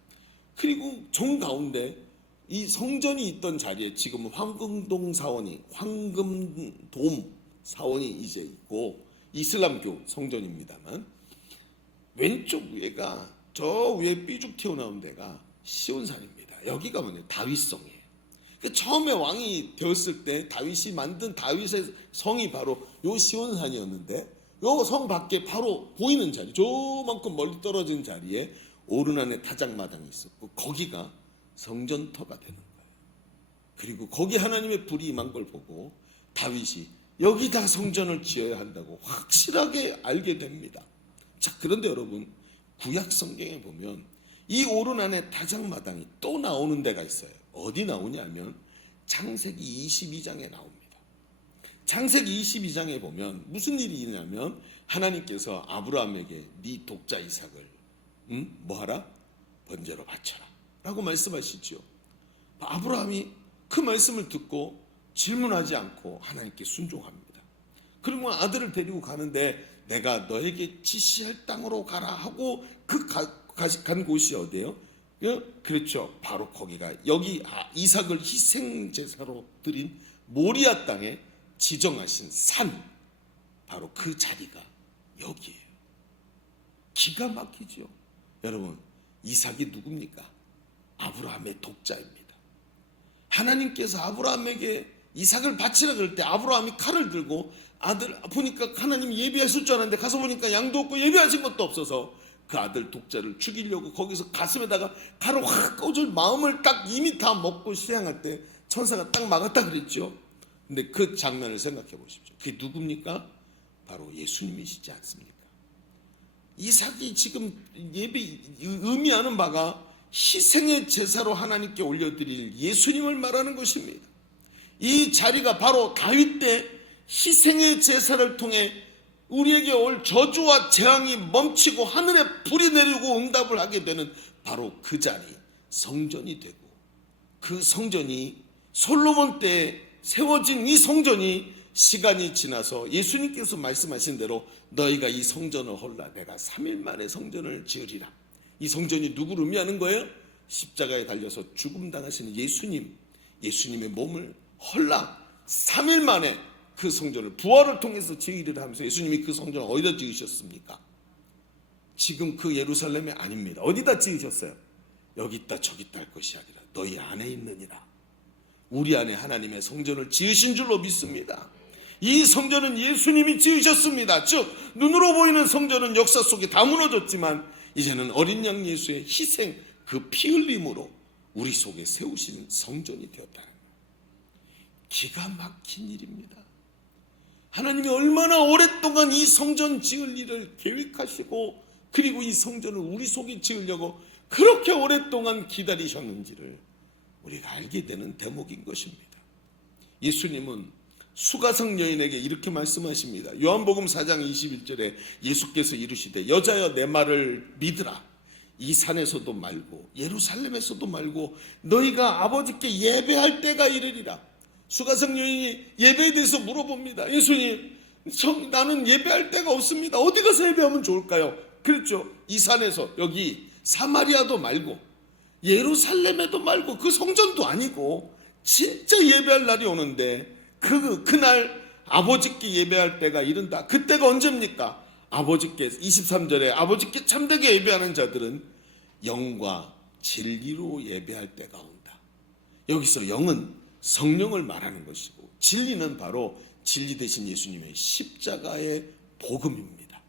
그리고 정 가운데 이 성전이 있던 자리에 지금 황금돔 사원이 이제 있고, 이슬람교 성전입니다만 왼쪽 위에가, 저 위에 삐죽 튀어나온 데가 시온산입니다. 여기가 뭐냐, 다윗성이에요. 처음에 왕이 되었을 때 다윗이 만든 다윗의 성이 바로 요 시온산이었는데, 요 성 밖에 바로 보이는 자리, 저만큼 멀리 떨어진 자리에 오르난의 타작마당이 있었고, 거기가 성전터가 되는 거예요. 그리고 거기 하나님의 불이 임한 걸 보고 다윗이 여기다 성전을 지어야 한다고 확실하게 알게 됩니다. 자, 그런데 여러분, 구약 성경에 보면 이 오르난의 타작마당이 또 나오는 데가 있어요. 어디 나오냐면 창세기 22장에 나옵니다. 창세기 22장에 보면 무슨 일이 있냐면 하나님께서 아브라함에게 네 독자 이삭을 뭐하라? 번제로 바쳐라 라고 말씀하시죠. 아브라함이 그 말씀을 듣고 질문하지 않고 하나님께 순종합니다. 그러면 아들을 데리고 가는데 내가 너에게 지시할 땅으로 가라 하고 간 곳이 어디예요? 그렇죠. 바로 거기가 여기 이삭을 희생 제사로 드린 모리아 땅에 지정하신 산, 바로 그 자리가 여기예요. 기가 막히죠. 여러분, 이삭이 누굽니까? 아브라함의 독자입니다. 하나님께서 아브라함에게 이삭을 바치라 그럴 때 아브라함이 칼을 들고, 아들 보니까 하나님이 예비하실 줄 알았는데 가서 보니까 양도 없고 예비하신 것도 없어서 그 아들 독자를 죽이려고 거기서 가슴에다가 칼을 확 꽂을 마음을 딱 이미 다 먹고 시행할 때 천사가 딱 막았다 그랬죠. 근데 그 장면을 생각해 보십시오. 그게 누굽니까? 바로 예수님이시지 않습니까? 이삭이 지금 의미하는 바가 희생의 제사로 하나님께 올려드릴 예수님을 말하는 것입니다. 이 자리가 바로 다윗 때 희생의 제사를 통해 우리에게 올 저주와 재앙이 멈추고 하늘에 불이 내리고 응답을 하게 되는 바로 그 자리, 성전이 되고, 그 성전이 솔로몬 때 세워진 이 성전이 시간이 지나서 예수님께서 말씀하신 대로 너희가 이 성전을 헐라, 내가 3일 만에 성전을 지으리라. 이 성전이 누구를 의미하는 거예요? 십자가에 달려서 죽음 당하시는 예수님의 몸을 헐라 3일 만에 그 성전을 부활을 통해서 지으리라 하면서 예수님이 그 성전을 어디다 지으셨습니까? 지금 그 예루살렘이 아닙니다. 어디다 지으셨어요? 여기 있다 저기 있다 할 것이 아니라 너희 안에 있느니라. 우리 안에 하나님의 성전을 지으신 줄로 믿습니다. 이 성전은 예수님이 지으셨습니다. 즉 눈으로 보이는 성전은 역사 속에 다 무너졌지만 이제는 어린 양 예수의 희생, 그 피 흘림으로 우리 속에 세우신 성전이 되었다는 거예요. 기가 막힌 일입니다. 하나님이 얼마나 오랫동안 이 성전 지을 일을 계획하시고, 그리고 이 성전을 우리 속에 지으려고 그렇게 오랫동안 기다리셨는지를 우리가 알게 되는 대목인 것입니다. 예수님은 수가성 여인에게 이렇게 말씀하십니다. 요한복음 4장 21절에 예수께서 이르시되 여자여 내 말을 믿으라. 이 산에서도 말고 예루살렘에서도 말고 너희가 아버지께 예배할 때가 이르리라. 수가성 여인이 예배에 대해서 물어봅니다. 예수님, 나는 예배할 데가 없습니다. 어디 가서 예배하면 좋을까요? 그렇죠. 이 산에서, 여기 사마리아도 말고 예루살렘에도 말고 그 성전도 아니고 진짜 예배할 날이 오는데 그날 아버지께 예배할 때가 이른다. 그때가 언제입니까? 아버지께 23절에 아버지께 참되게 예배하는 자들은 영과 진리로 예배할 때가 온다. 여기서 영은 성령을 말하는 것이고 진리는 바로 진리 대신 예수님의 십자가의 복음입니다.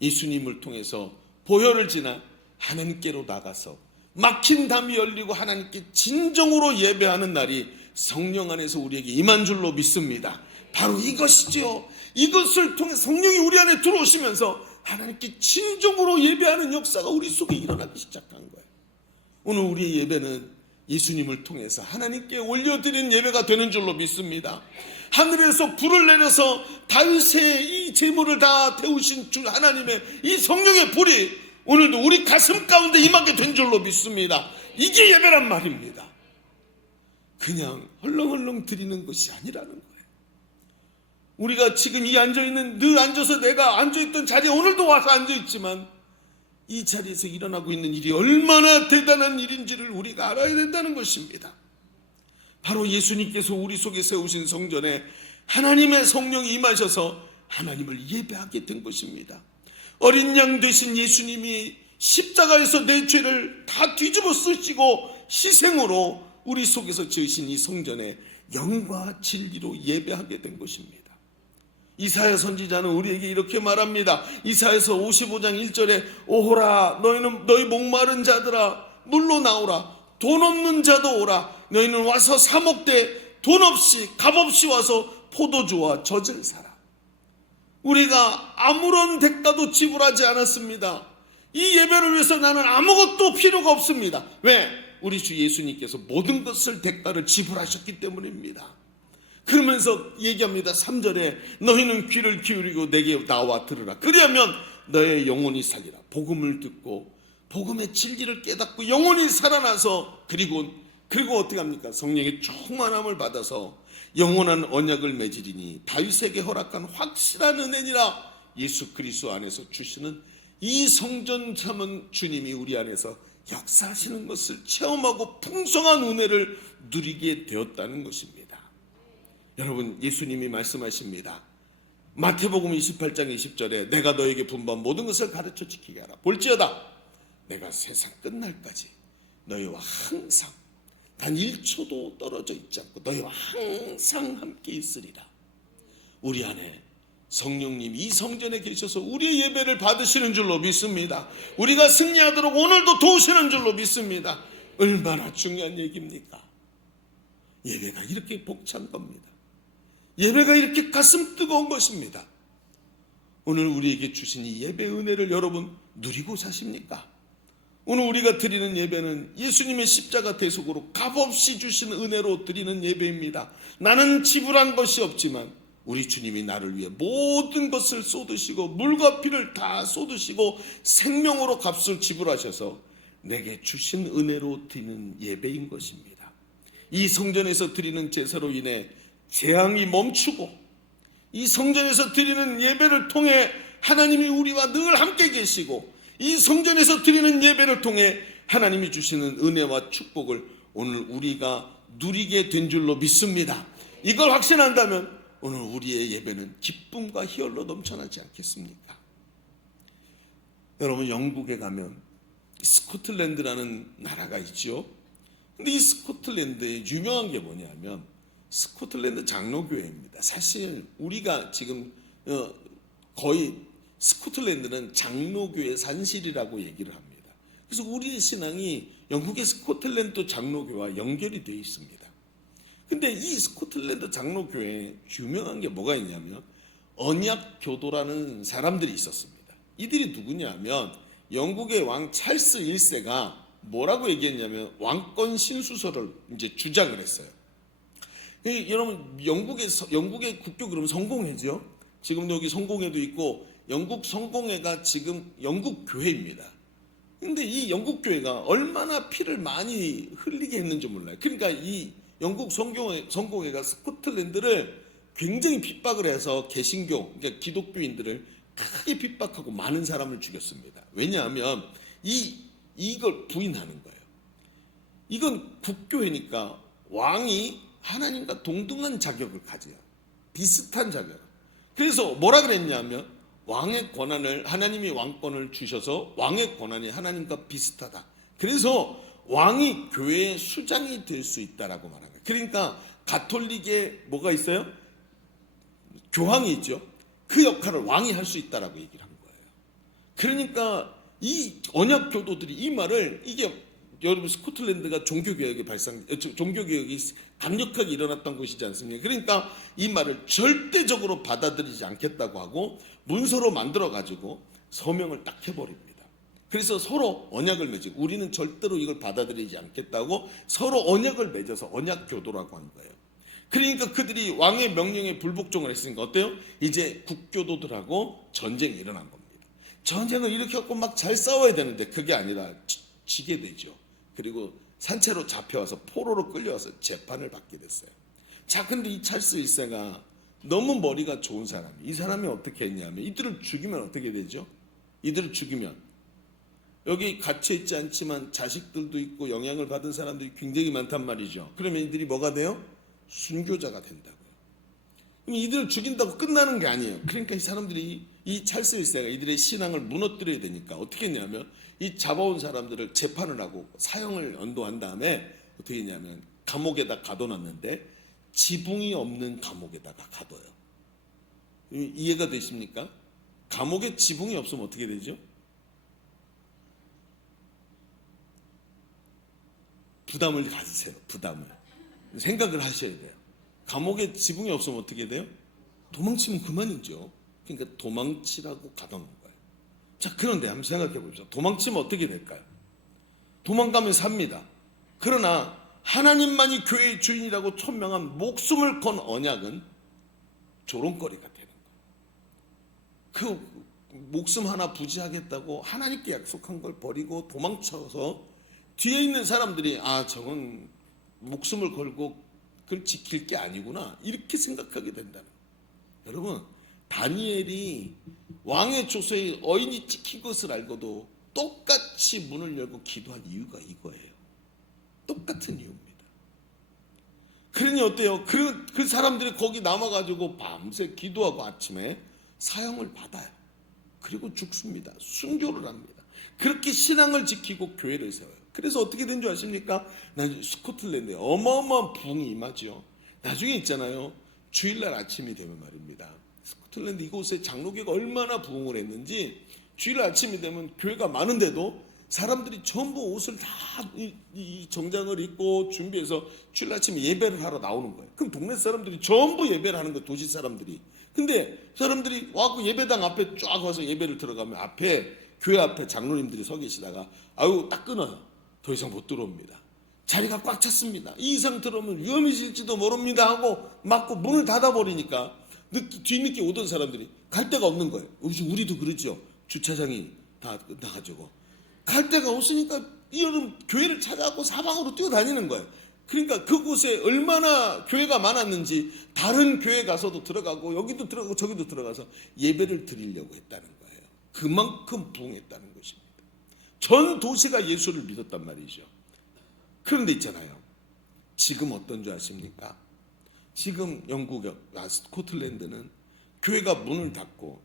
예수님을 통해서 보혈을 지나 하나님께로 나가서 막힌 담이 열리고 하나님께 진정으로 예배하는 날이 성령 안에서 우리에게 임한 줄로 믿습니다. 바로 이것이죠. 이것을 통해 성령이 우리 안에 들어오시면서 하나님께 진정으로 예배하는 역사가 우리 속에 일어나기 시작한 거예요. 오늘 우리의 예배는 예수님을 통해서 하나님께 올려드리는 예배가 되는 줄로 믿습니다. 하늘에서 불을 내려서 다윗의 이 제물을 다 태우신 주 하나님의 이 성령의 불이 오늘도 우리 가슴 가운데 임하게 된 줄로 믿습니다. 이게 예배란 말입니다. 그냥 헐렁헐렁 드리는 것이 아니라는 거예요. 우리가 지금 이 앉아있는, 늘 앉아서 내가 앉아있던 자리에 오늘도 와서 앉아있지만 이 자리에서 일어나고 있는 일이 얼마나 대단한 일인지를 우리가 알아야 된다는 것입니다. 바로 예수님께서 우리 속에 세우신 성전에 하나님의 성령이 임하셔서 하나님을 예배하게 된 것입니다. 어린 양 되신 예수님이 십자가에서 내 죄를 다 뒤집어 쓰시고 희생으로 우리 속에서 지으신 이 성전에 영과 진리로 예배하게 된 것입니다. 이사야 선지자는 우리에게 이렇게 말합니다. 이사야서 55장 1절에 오호라 너희 목마른 자들아 물로 나오라 돈 없는 자도 오라 너희는 와서 사 먹되 돈 없이 값없이 와서 포도주와 젖을 사라. 우리가 아무런 대가도 지불하지 않았습니다. 이 예배를 위해서 나는 아무것도 필요가 없습니다. 왜? 우리 주 예수님께서 모든 것을 대가를 지불하셨기 때문입니다. 그러면서 얘기합니다. 3절에 너희는 귀를 기울이고 내게 나와 들으라. 그리하면 너의 영혼이 살리라. 복음을 듣고 복음의 진리를 깨닫고 영혼이 살아나서 그리고 어떻게 합니까? 성령의 충만함을 받아서 영원한 언약을 맺으리니 다윗에게 허락한 확실한 은혜니라. 예수 그리스도 안에서 주시는 이 성전 참은 주님이 우리 안에서 역사하시는 것을 체험하고 풍성한 은혜를 누리게 되었다는 것입니다. 여러분, 예수님이 말씀하십니다. 마태복음 28장 20절에 내가 너에게 분부한 모든 것을 가르쳐 지키게 하라. 볼지어다 내가 세상 끝날까지 너희와 항상 단 1초도 떨어져 있지 않고 너희와 항상 함께 있으리라. 우리 안에 성령님 이 성전에 계셔서 우리의 예배를 받으시는 줄로 믿습니다. 우리가 승리하도록 오늘도 도우시는 줄로 믿습니다. 얼마나 중요한 얘기입니까? 예배가 이렇게 벅찬 겁니다. 예배가 이렇게 가슴 뜨거운 것입니다. 오늘 우리에게 주신 이 예배 은혜를 여러분 누리고 사십니까? 오늘 우리가 드리는 예배는 예수님의 십자가 대속으로 값없이 주신 은혜로 드리는 예배입니다. 나는 지불한 것이 없지만 우리 주님이 나를 위해 모든 것을 쏟으시고 물과 피를 다 쏟으시고 생명으로 값을 지불하셔서 내게 주신 은혜로 드리는 예배인 것입니다. 이 성전에서 드리는 제사로 인해 재앙이 멈추고 이 성전에서 드리는 예배를 통해 하나님이 우리와 늘 함께 계시고 이 성전에서 드리는 예배를 통해 하나님이 주시는 은혜와 축복을 오늘 우리가 누리게 된 줄로 믿습니다. 이걸 확신한다면 오늘 우리의 예배는 기쁨과 희열로 넘쳐나지 않겠습니까? 여러분, 영국에 가면 스코틀랜드라는 나라가 있죠. 근데 이 스코틀랜드에 유명한 게 뭐냐면 스코틀랜드 장로교회입니다. 사실 우리가 지금 거의 스코틀랜드는 장로교회 산실이라고 얘기를 합니다. 그래서 우리의 신앙이 영국의 스코틀랜드 장로교회와 연결이 되어 있습니다. 근데 이 스코틀랜드 장로교회에 유명한 게 뭐가 있냐면 언약교도라는 사람들이 있었습니다. 이들이 누구냐면 영국의 왕 찰스 1세가 뭐라고 얘기했냐면 왕권 신수설을 이제 주장을 했어요. 여러분, 영국의 국교 그러면 성공회죠. 지금도 여기 성공회도 있고 영국 성공회가 지금 영국 교회입니다. 근데 이 영국 교회가 얼마나 피를 많이 흘리게 했는지 몰라요. 그러니까 이 영국 성공회가 스코틀랜드를 굉장히 핍박을 해서 개신교, 그러니까 기독교인들을 크게 핍박하고 많은 사람을 죽였습니다. 왜냐하면 이걸 부인하는 거예요. 이건 국교회니까 왕이 하나님과 동등한 자격을 가져요. 비슷한 자격. 그래서 뭐라 그랬냐면 왕의 권한을, 하나님이 왕권을 주셔서 왕의 권한이 하나님과 비슷하다. 그래서 왕이 교회의 수장이 될 수 있다라고 말한 거예요. 그러니까 가톨릭에 뭐가 있어요? 교황이 있죠. 그 역할을 왕이 할 수 있다라고 얘기를 한 거예요. 그러니까 이 언약 교도들이 이 말을, 이게 여러분 스코틀랜드가 종교개혁이 강력하게 일어났던 곳이지 않습니까? 그러니까 이 말을 절대적으로 받아들이지 않겠다고 하고 문서로 만들어 가지고 서명을 딱 해버립니다. 그래서 서로 언약을 맺고, 우리는 절대로 이걸 받아들이지 않겠다고 서로 언약을 맺어서 언약 교도라고 한 거예요. 그러니까 그들이 왕의 명령에 불복종을 했으니까 어때요? 이제 국교도들하고 전쟁이 일어난 겁니다. 전쟁을 이렇게 갖고 막 잘 싸워야 되는데 그게 아니라 지게 되죠. 그리고 산채로 잡혀와서 포로로 끌려와서 재판을 받게 됐어요. 자, 근데 이 찰스 1세가 너무 머리가 좋은 사람이, 이 사람이 어떻게 했냐면 이들을 죽이면 어떻게 되죠? 이들을 죽이면 여기 갇혀있지 않지만 자식들도 있고 영향을 받은 사람들이 굉장히 많단 말이죠. 그러면 이들이 뭐가 돼요? 순교자가 된다고요. 그럼 이들을 죽인다고 끝나는 게 아니에요. 그러니까 이 사람들이, 이 찰스 1세가 이들의 신앙을 무너뜨려야 되니까 어떻게 했냐면 이 잡아온 사람들을 재판을 하고 사형을 언도한 다음에 어떻게 했냐면 감옥에다 가둬놨는데 지붕이 없는 감옥에다가 가둬요. 이해가 되십니까? 감옥에 지붕이 없으면 어떻게 되죠? 부담을 가지세요. 부담을. 생각을 하셔야 돼요. 감옥에 지붕이 없으면 어떻게 돼요? 도망치면 그만이죠. 그러니까 도망치라고 가둬놓은 거예요. 자, 그런데 한번 생각해 보십시오. 도망치면 어떻게 될까요? 도망가면 삽니다. 그러나 하나님만이 교회의 주인이라고 천명한 목숨을 건 언약은 조롱거리가 되는 거예요. 그 목숨 하나 부지하겠다고 하나님께 약속한 걸 버리고 도망쳐서 뒤에 있는 사람들이, 아, 저건 목숨을 걸고 그걸 지킬 게 아니구나, 이렇게 생각하게 된다는 거예요. 여러분, 다니엘이 왕의 조서에 어인이 찍힌 것을 알고도 똑같이 문을 열고 기도한 이유가 이거예요. 똑같은 이유입니다. 그러니 어때요? 그 사람들이 거기 남아가지고 밤새 기도하고 아침에 사형을 받아요. 그리고 죽습니다. 순교를 합니다. 그렇게 신앙을 지키고 교회를 세워요. 그래서 어떻게 된 줄 아십니까? 나중에 스코틀랜드에 어마어마한 부흥이 임하죠. 나중에 있잖아요, 주일날 아침이 되면 말입니다, 스코틀랜드 이곳에 장로교가 얼마나 부흥을 했는지 주일날 아침이 되면 교회가 많은데도 사람들이 전부 옷을 다 이 정장을 입고 준비해서 주일날 아침에 예배를 하러 나오는 거예요. 그럼 동네 사람들이 전부 예배를 하는 거예요, 도시 사람들이. 근데 사람들이 와서 예배당 앞에 쫙 와서 예배를 들어가면 교회 앞에 장로님들이 서 계시다가 아유 딱 끊어요. 더 이상 못 들어옵니다. 자리가 꽉 찼습니다. 이 이상 들어오면 위험해질지도 모릅니다 하고 막고 문을 닫아버리니까 뒤늦게 오던 사람들이 갈 데가 없는 거예요. 우리도 그러죠. 주차장이 다 끝나가지고 갈 데가 없으니까 이 여름 교회를 찾아갖고 사방으로 뛰어다니는 거예요. 그러니까 그곳에 얼마나 교회가 많았는지 다른 교회 가서도 들어가고 여기도 들어가고 저기도 들어가서 예배를 드리려고 했다는 거예요. 그만큼 부흥했다는 것입니다. 전 도시가 예수를 믿었단 말이죠. 그런데 있잖아요, 지금 어떤 줄 아십니까? 지금 영국 스코틀랜드는 교회가 문을 닫고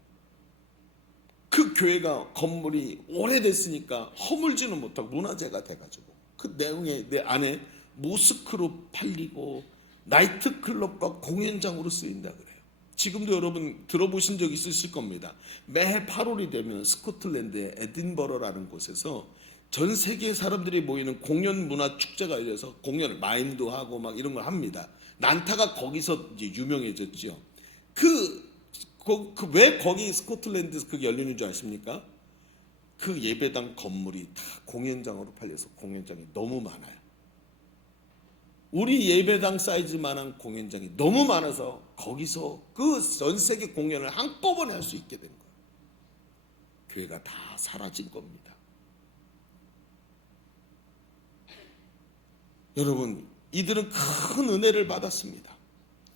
그 교회가 건물이 오래됐으니까 허물지는 못하고 문화재가 돼가지고 그 내용에 내 안에 모스크로 팔리고 나이트클럽과 공연장으로 쓰인다 그래요. 지금도 여러분 들어보신 적 있으실 겁니다. 매해 8월이 되면 스코틀랜드의 에딘버러라는 곳에서 전 세계 사람들이 모이는 공연 문화 축제가 열려서 공연을 마임도 하고 막 이런 걸 합니다. 난타가 거기서 이제 유명해졌죠. 왜 거기 스코틀랜드에서 그게 열리는 줄 아십니까? 그 예배당 건물이 다 공연장으로 팔려서 공연장이 너무 많아요. 우리 예배당 사이즈만한 공연장이 너무 많아서 거기서 그 전 세계 공연을 한꺼번에 할 수 있게 된 거예요. 교회가 다 사라진 겁니다. 여러분, 이들은 큰 은혜를 받았습니다.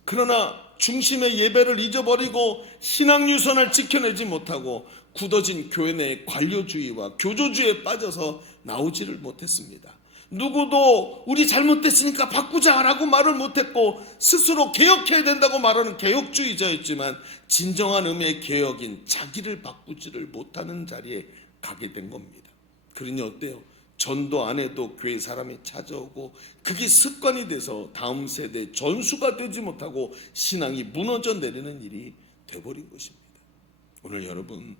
그러나 중심의 예배를 잊어버리고 신앙유선을 지켜내지 못하고 굳어진 교회 내의 관료주의와 교조주의에 빠져서 나오지를 못했습니다. 누구도 우리 잘못됐으니까 바꾸자라고 말을 못했고 스스로 개혁해야 된다고 말하는 개혁주의자였지만 진정한 의미의 개혁인 자기를 바꾸지를 못하는 자리에 가게 된 겁니다. 그러니 어때요? 전도 안 해도 교회 사람이 찾아오고 그게 습관이 돼서 다음 세대 전수가 되지 못하고 신앙이 무너져 내리는 일이 돼버린 것입니다. 오늘 여러분,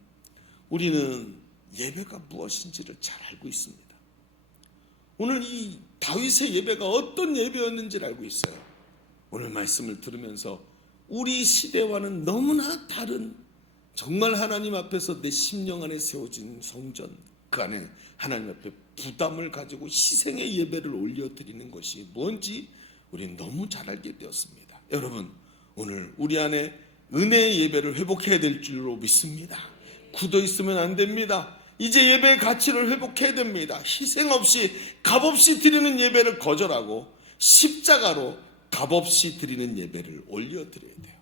우리는 예배가 무엇인지를 잘 알고 있습니다. 오늘 이 다윗의 예배가 어떤 예배였는지를 알고 있어요. 오늘 말씀을 들으면서 우리 시대와는 너무나 다른, 정말 하나님 앞에서 내 심령 안에 세워진 성전, 그 안에 하나님 앞에 부담을 가지고 희생의 예배를 올려드리는 것이 뭔지 우리는 너무 잘 알게 되었습니다. 여러분, 오늘 우리 안에 은혜의 예배를 회복해야 될 줄로 믿습니다. 굳어 있으면 안 됩니다. 이제 예배의 가치를 회복해야 됩니다. 희생 없이 값없이 드리는 예배를 거절하고 십자가로 값없이 드리는 예배를 올려드려야 돼요.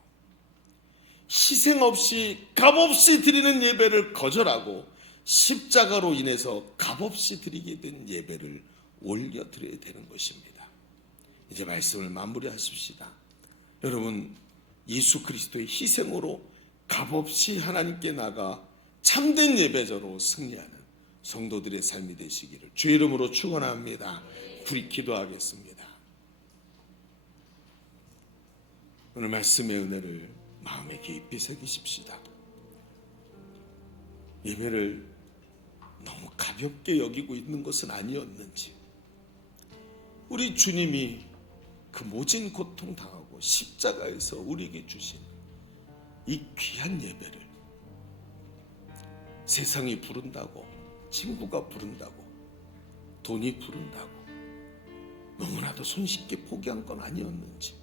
희생 없이 값없이 드리는 예배를 거절하고 십자가로 인해서 값없이 드리게 된 예배를 올려드려야 되는 것입니다. 이제 말씀을 마무리하십시다. 여러분, 예수 그리스도의 희생으로 값없이 하나님께 나가 참된 예배자로 승리하는 성도들의 삶이 되시기를 주의 이름으로 축원합니다. 우리 기도하겠습니다. 오늘 말씀의 은혜를 마음에 깊이 새기십시다. 예배를 너무 가볍게 여기고 있는 것은 아니었는지, 우리 주님이 그 모진 고통 당하고 십자가에서 우리에게 주신 이 귀한 예배를 세상이 부른다고, 친구가 부른다고, 돈이 부른다고 너무나도 손쉽게 포기한 건 아니었는지,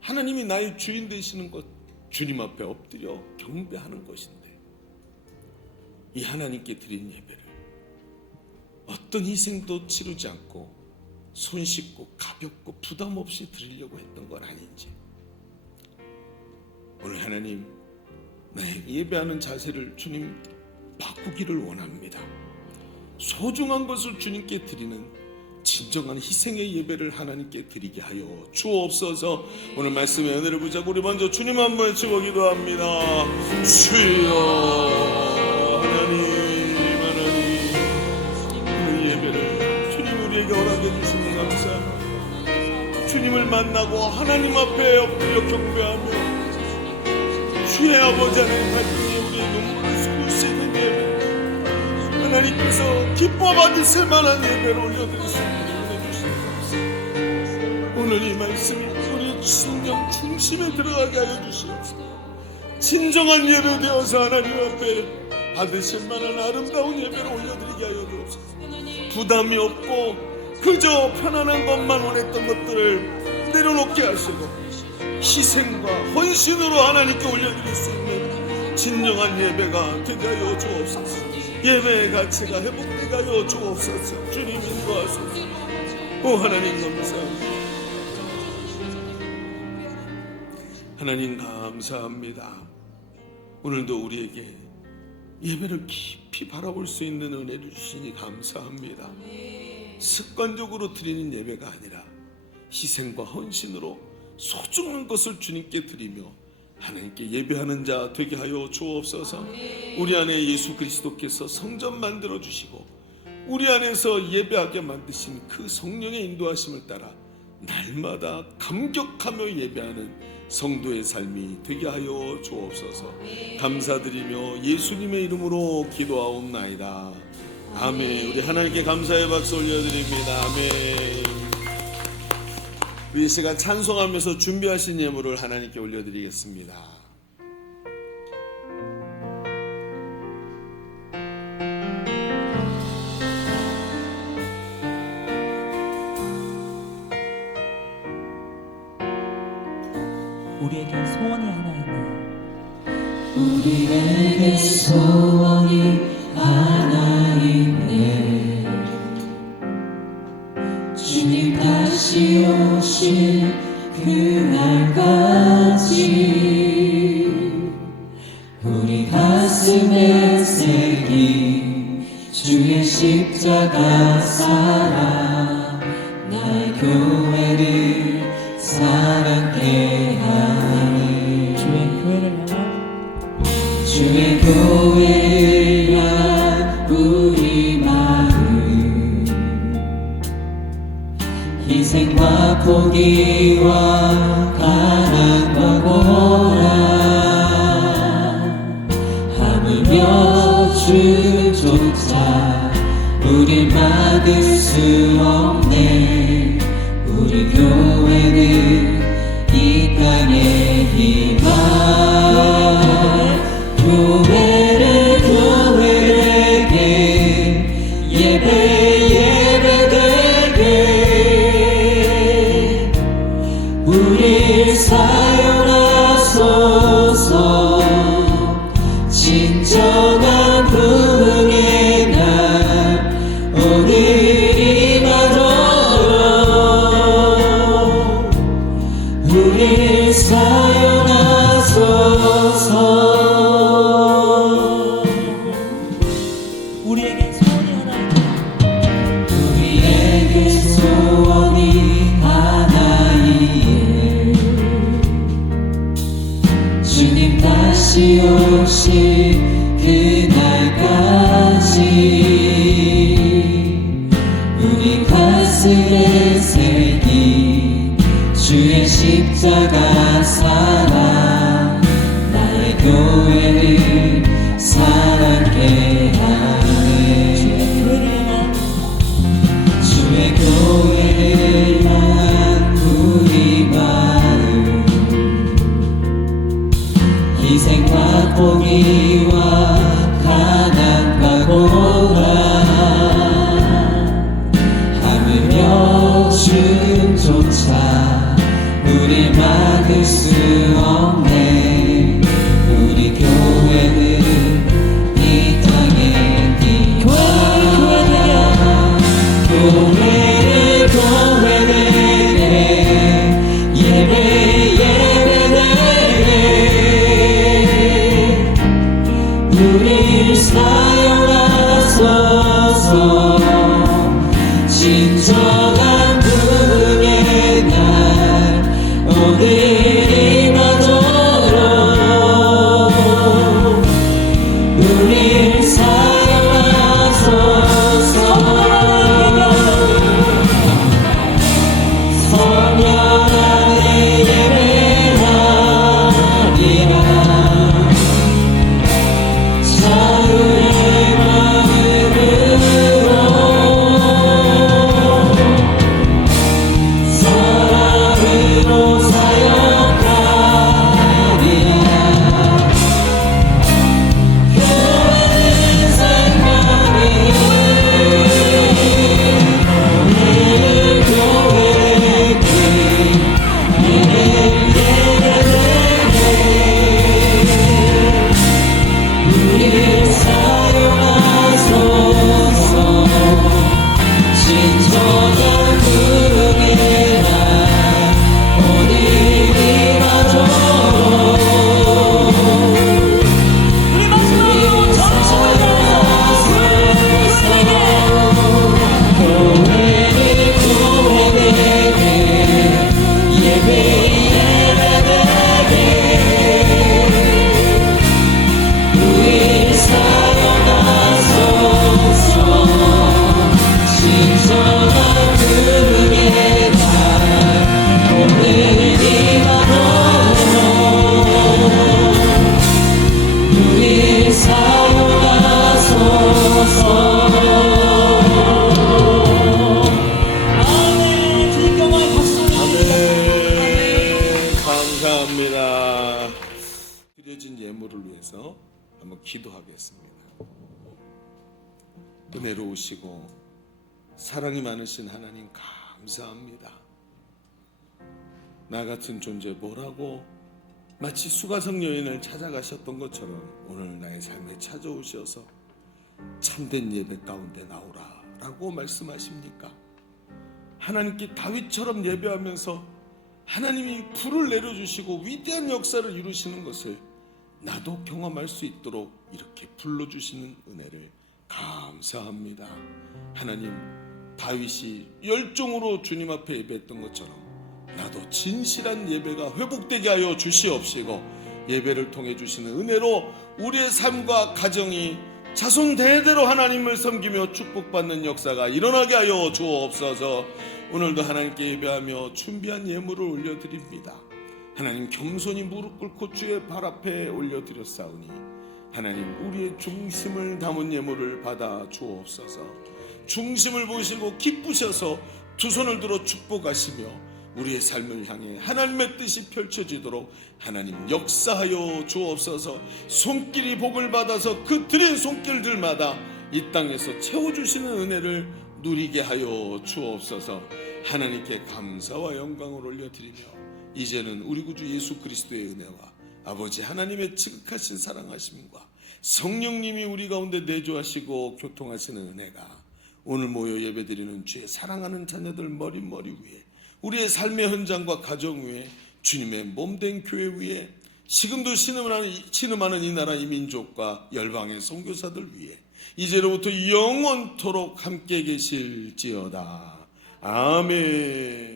하나님이 나의 주인 되시는 것, 주님 앞에 엎드려 경배하는 것인데 이 하나님께 드린 예배를 어떤 희생도 치르지 않고 손쉽고 가볍고 부담 없이 드리려고 했던 건 아닌지, 오늘 하나님 나의 예배하는 자세를 주님 바꾸기를 원합니다. 소중한 것을 주님께 드리는 진정한 희생의 예배를 하나님께 드리게 하여 주옵소서. 오늘 말씀의 은혜를 붙잡고 우리 먼저 주님 한 번 외치고 기도합니다. 주여 하나님, 그 예배를 주님 우리에게 허락해 주시는 감사합니다. 주님을 만나고 하나님 앞에 엎드려 경배하며 주의 아버지 하나님 말씀에 우리의 눈물을 쏟을 수 있는 예배, 하나님께서 기뻐 받으실 만한 예배를 올려드릴 수 있는 은혜 주시옵소서. 오늘 이 말씀이 우리 심령 중심에 들어가게 하여 주시옵소서. 진정한 예배 되어서 하나님 앞에 받으실 만한 아름다운 예배를 올려드리게 하여 주옵소서. 부담이 없고 그저 편안한 것만 원했던 것들을 내려놓게 하시고 희생과 헌신으로 하나님께 올려드릴 수 있는 진정한 예배가 되게 하여 주옵소서. 예배의 가치가 회복되게 하여 주옵소서. 주님 인도하소서. 오 하나님 감사합니다. 하나님 감사합니다. 오늘도 우리에게 예배를 깊이 바라볼 수 있는 은혜를 주시니 감사합니다. 습관적으로 드리는 예배가 아니라 희생과 헌신으로 소중한 것을 주님께 드리며 하나님께 예배하는 자 되게 하여 주옵소서. 우리 안에 예수 그리스도께서 성전 만들어 주시고 우리 안에서 예배하게 만드신 그 성령의 인도하심을 따라 날마다 감격하며 예배하는 성도의 삶이 되게 하여 주옵소서. 감사드리며 예수님의 이름으로 기도하옵나이다. 아멘. 우리 하나님께 감사의 박수 올려드립니다. 아멘. 우리 시간 찬송하면서 준비하신 예물을 하나님께 올려드리겠습니다. 우리에게 소원이 하나 있네. 우리에게 소원이 하나 있네. 주님 다시 오실 그날까지 우리 가슴에 새긴 주의 십자가 사랑 나의 교회를 사랑케 하니 주의 교회를 향한 우리 마음 희생과 포기와 가난과 고난 하물며 주조차 우릴 막을 수 없네. 우리 교회는 이 땅의 희망 교회에게 예배되게 우릴 사용하소서. 진정한 부흥의 날 오늘이 가도록 우릴 사용하소서. 우리에게 소원이 하나 있다. 우리에게 소원이 하나이에 주님 다시 오실 그날까지 우리 가슴에 새긴 주의 십자가 사랑 나의 교회를 사랑케 하네. 주의 교회를 향한 우리 마음 희생과 포기와 가난과 고난 하물며 죽음조차 우릴 막을 수 없네. 우리 교회는 이 땅의 희망 교회되게 예배되게 우릴 사용하소서. 진정한 부흥의 날 오늘이 가도록 우릴 사용하소서. 성령의 예배하리라. 자유의 마음으로 사랑으로 사역하리라. 교회는 생명이 오늘 교회에게 우리를 사용하소서. 진정한 부흥의 날 오늘이 가도록 우리 마지막으로 전심을 다해서 교회를 교회되게 예배되게 우릴 사용하소서. 진정한 부흥의 날 오늘이 가도록 우릴 사용하소서. 아멘. 주님 영광의 박수. 감사합니다. 드려진 예물을 위해서 한번 기도하겠습니다. 은혜로우시고 사랑이 많으신 하나님 감사합니다. 나 같은 존재 뭐라고 마치 수가성 여인을 찾아가셨던 것처럼 오늘 나의 삶에 찾아오셔서 참된 예배 가운데 나오라 라고 말씀하십니까? 하나님께 다윗처럼 예배하면서 하나님이 불을 내려주시고 위대한 역사를 이루시는 것을 나도 경험할 수 있도록 이렇게 불러주시는 은혜를 감사합니다. 하나님, 다윗이 열정으로 주님 앞에 예배했던 것처럼 나도 진실한 예배가 회복되게 하여 주시옵시고, 예배를 통해 주시는 은혜로 우리의 삶과 가정이 자손 대대로 하나님을 섬기며 축복받는 역사가 일어나게 하여 주옵소서. 오늘도 하나님께 예배하며 준비한 예물을 올려드립니다. 하나님, 겸손히 무릎 꿇고 주의 발 앞에 올려드렸사오니 하나님, 우리의 중심을 담은 예물을 받아 주옵소서. 중심을 보시고 기쁘셔서 두 손을 들어 축복하시며 우리의 삶을 향해 하나님의 뜻이 펼쳐지도록 하나님 역사하여 주옵소서. 손길이 복을 받아서 그 드린 손길들마다 이 땅에서 채워주시는 은혜를 누리게 하여 주옵소서. 하나님께 감사와 영광을 올려드리며 이제는 우리 구주 예수 그리스도의 은혜와 아버지 하나님의 지극하신 사랑하심과 성령님이 우리 가운데 내주하시고 교통하시는 은혜가 오늘 모여 예배드리는 주의 사랑하는 자녀들 머리 위에, 우리의 삶의 현장과 가정 위에, 주님의 몸된 교회 위에, 지금도 신음하는 이 나라 이 민족과 열방의 선교사들 위에 이제로부터 영원토록 함께 계실지어다. 아멘.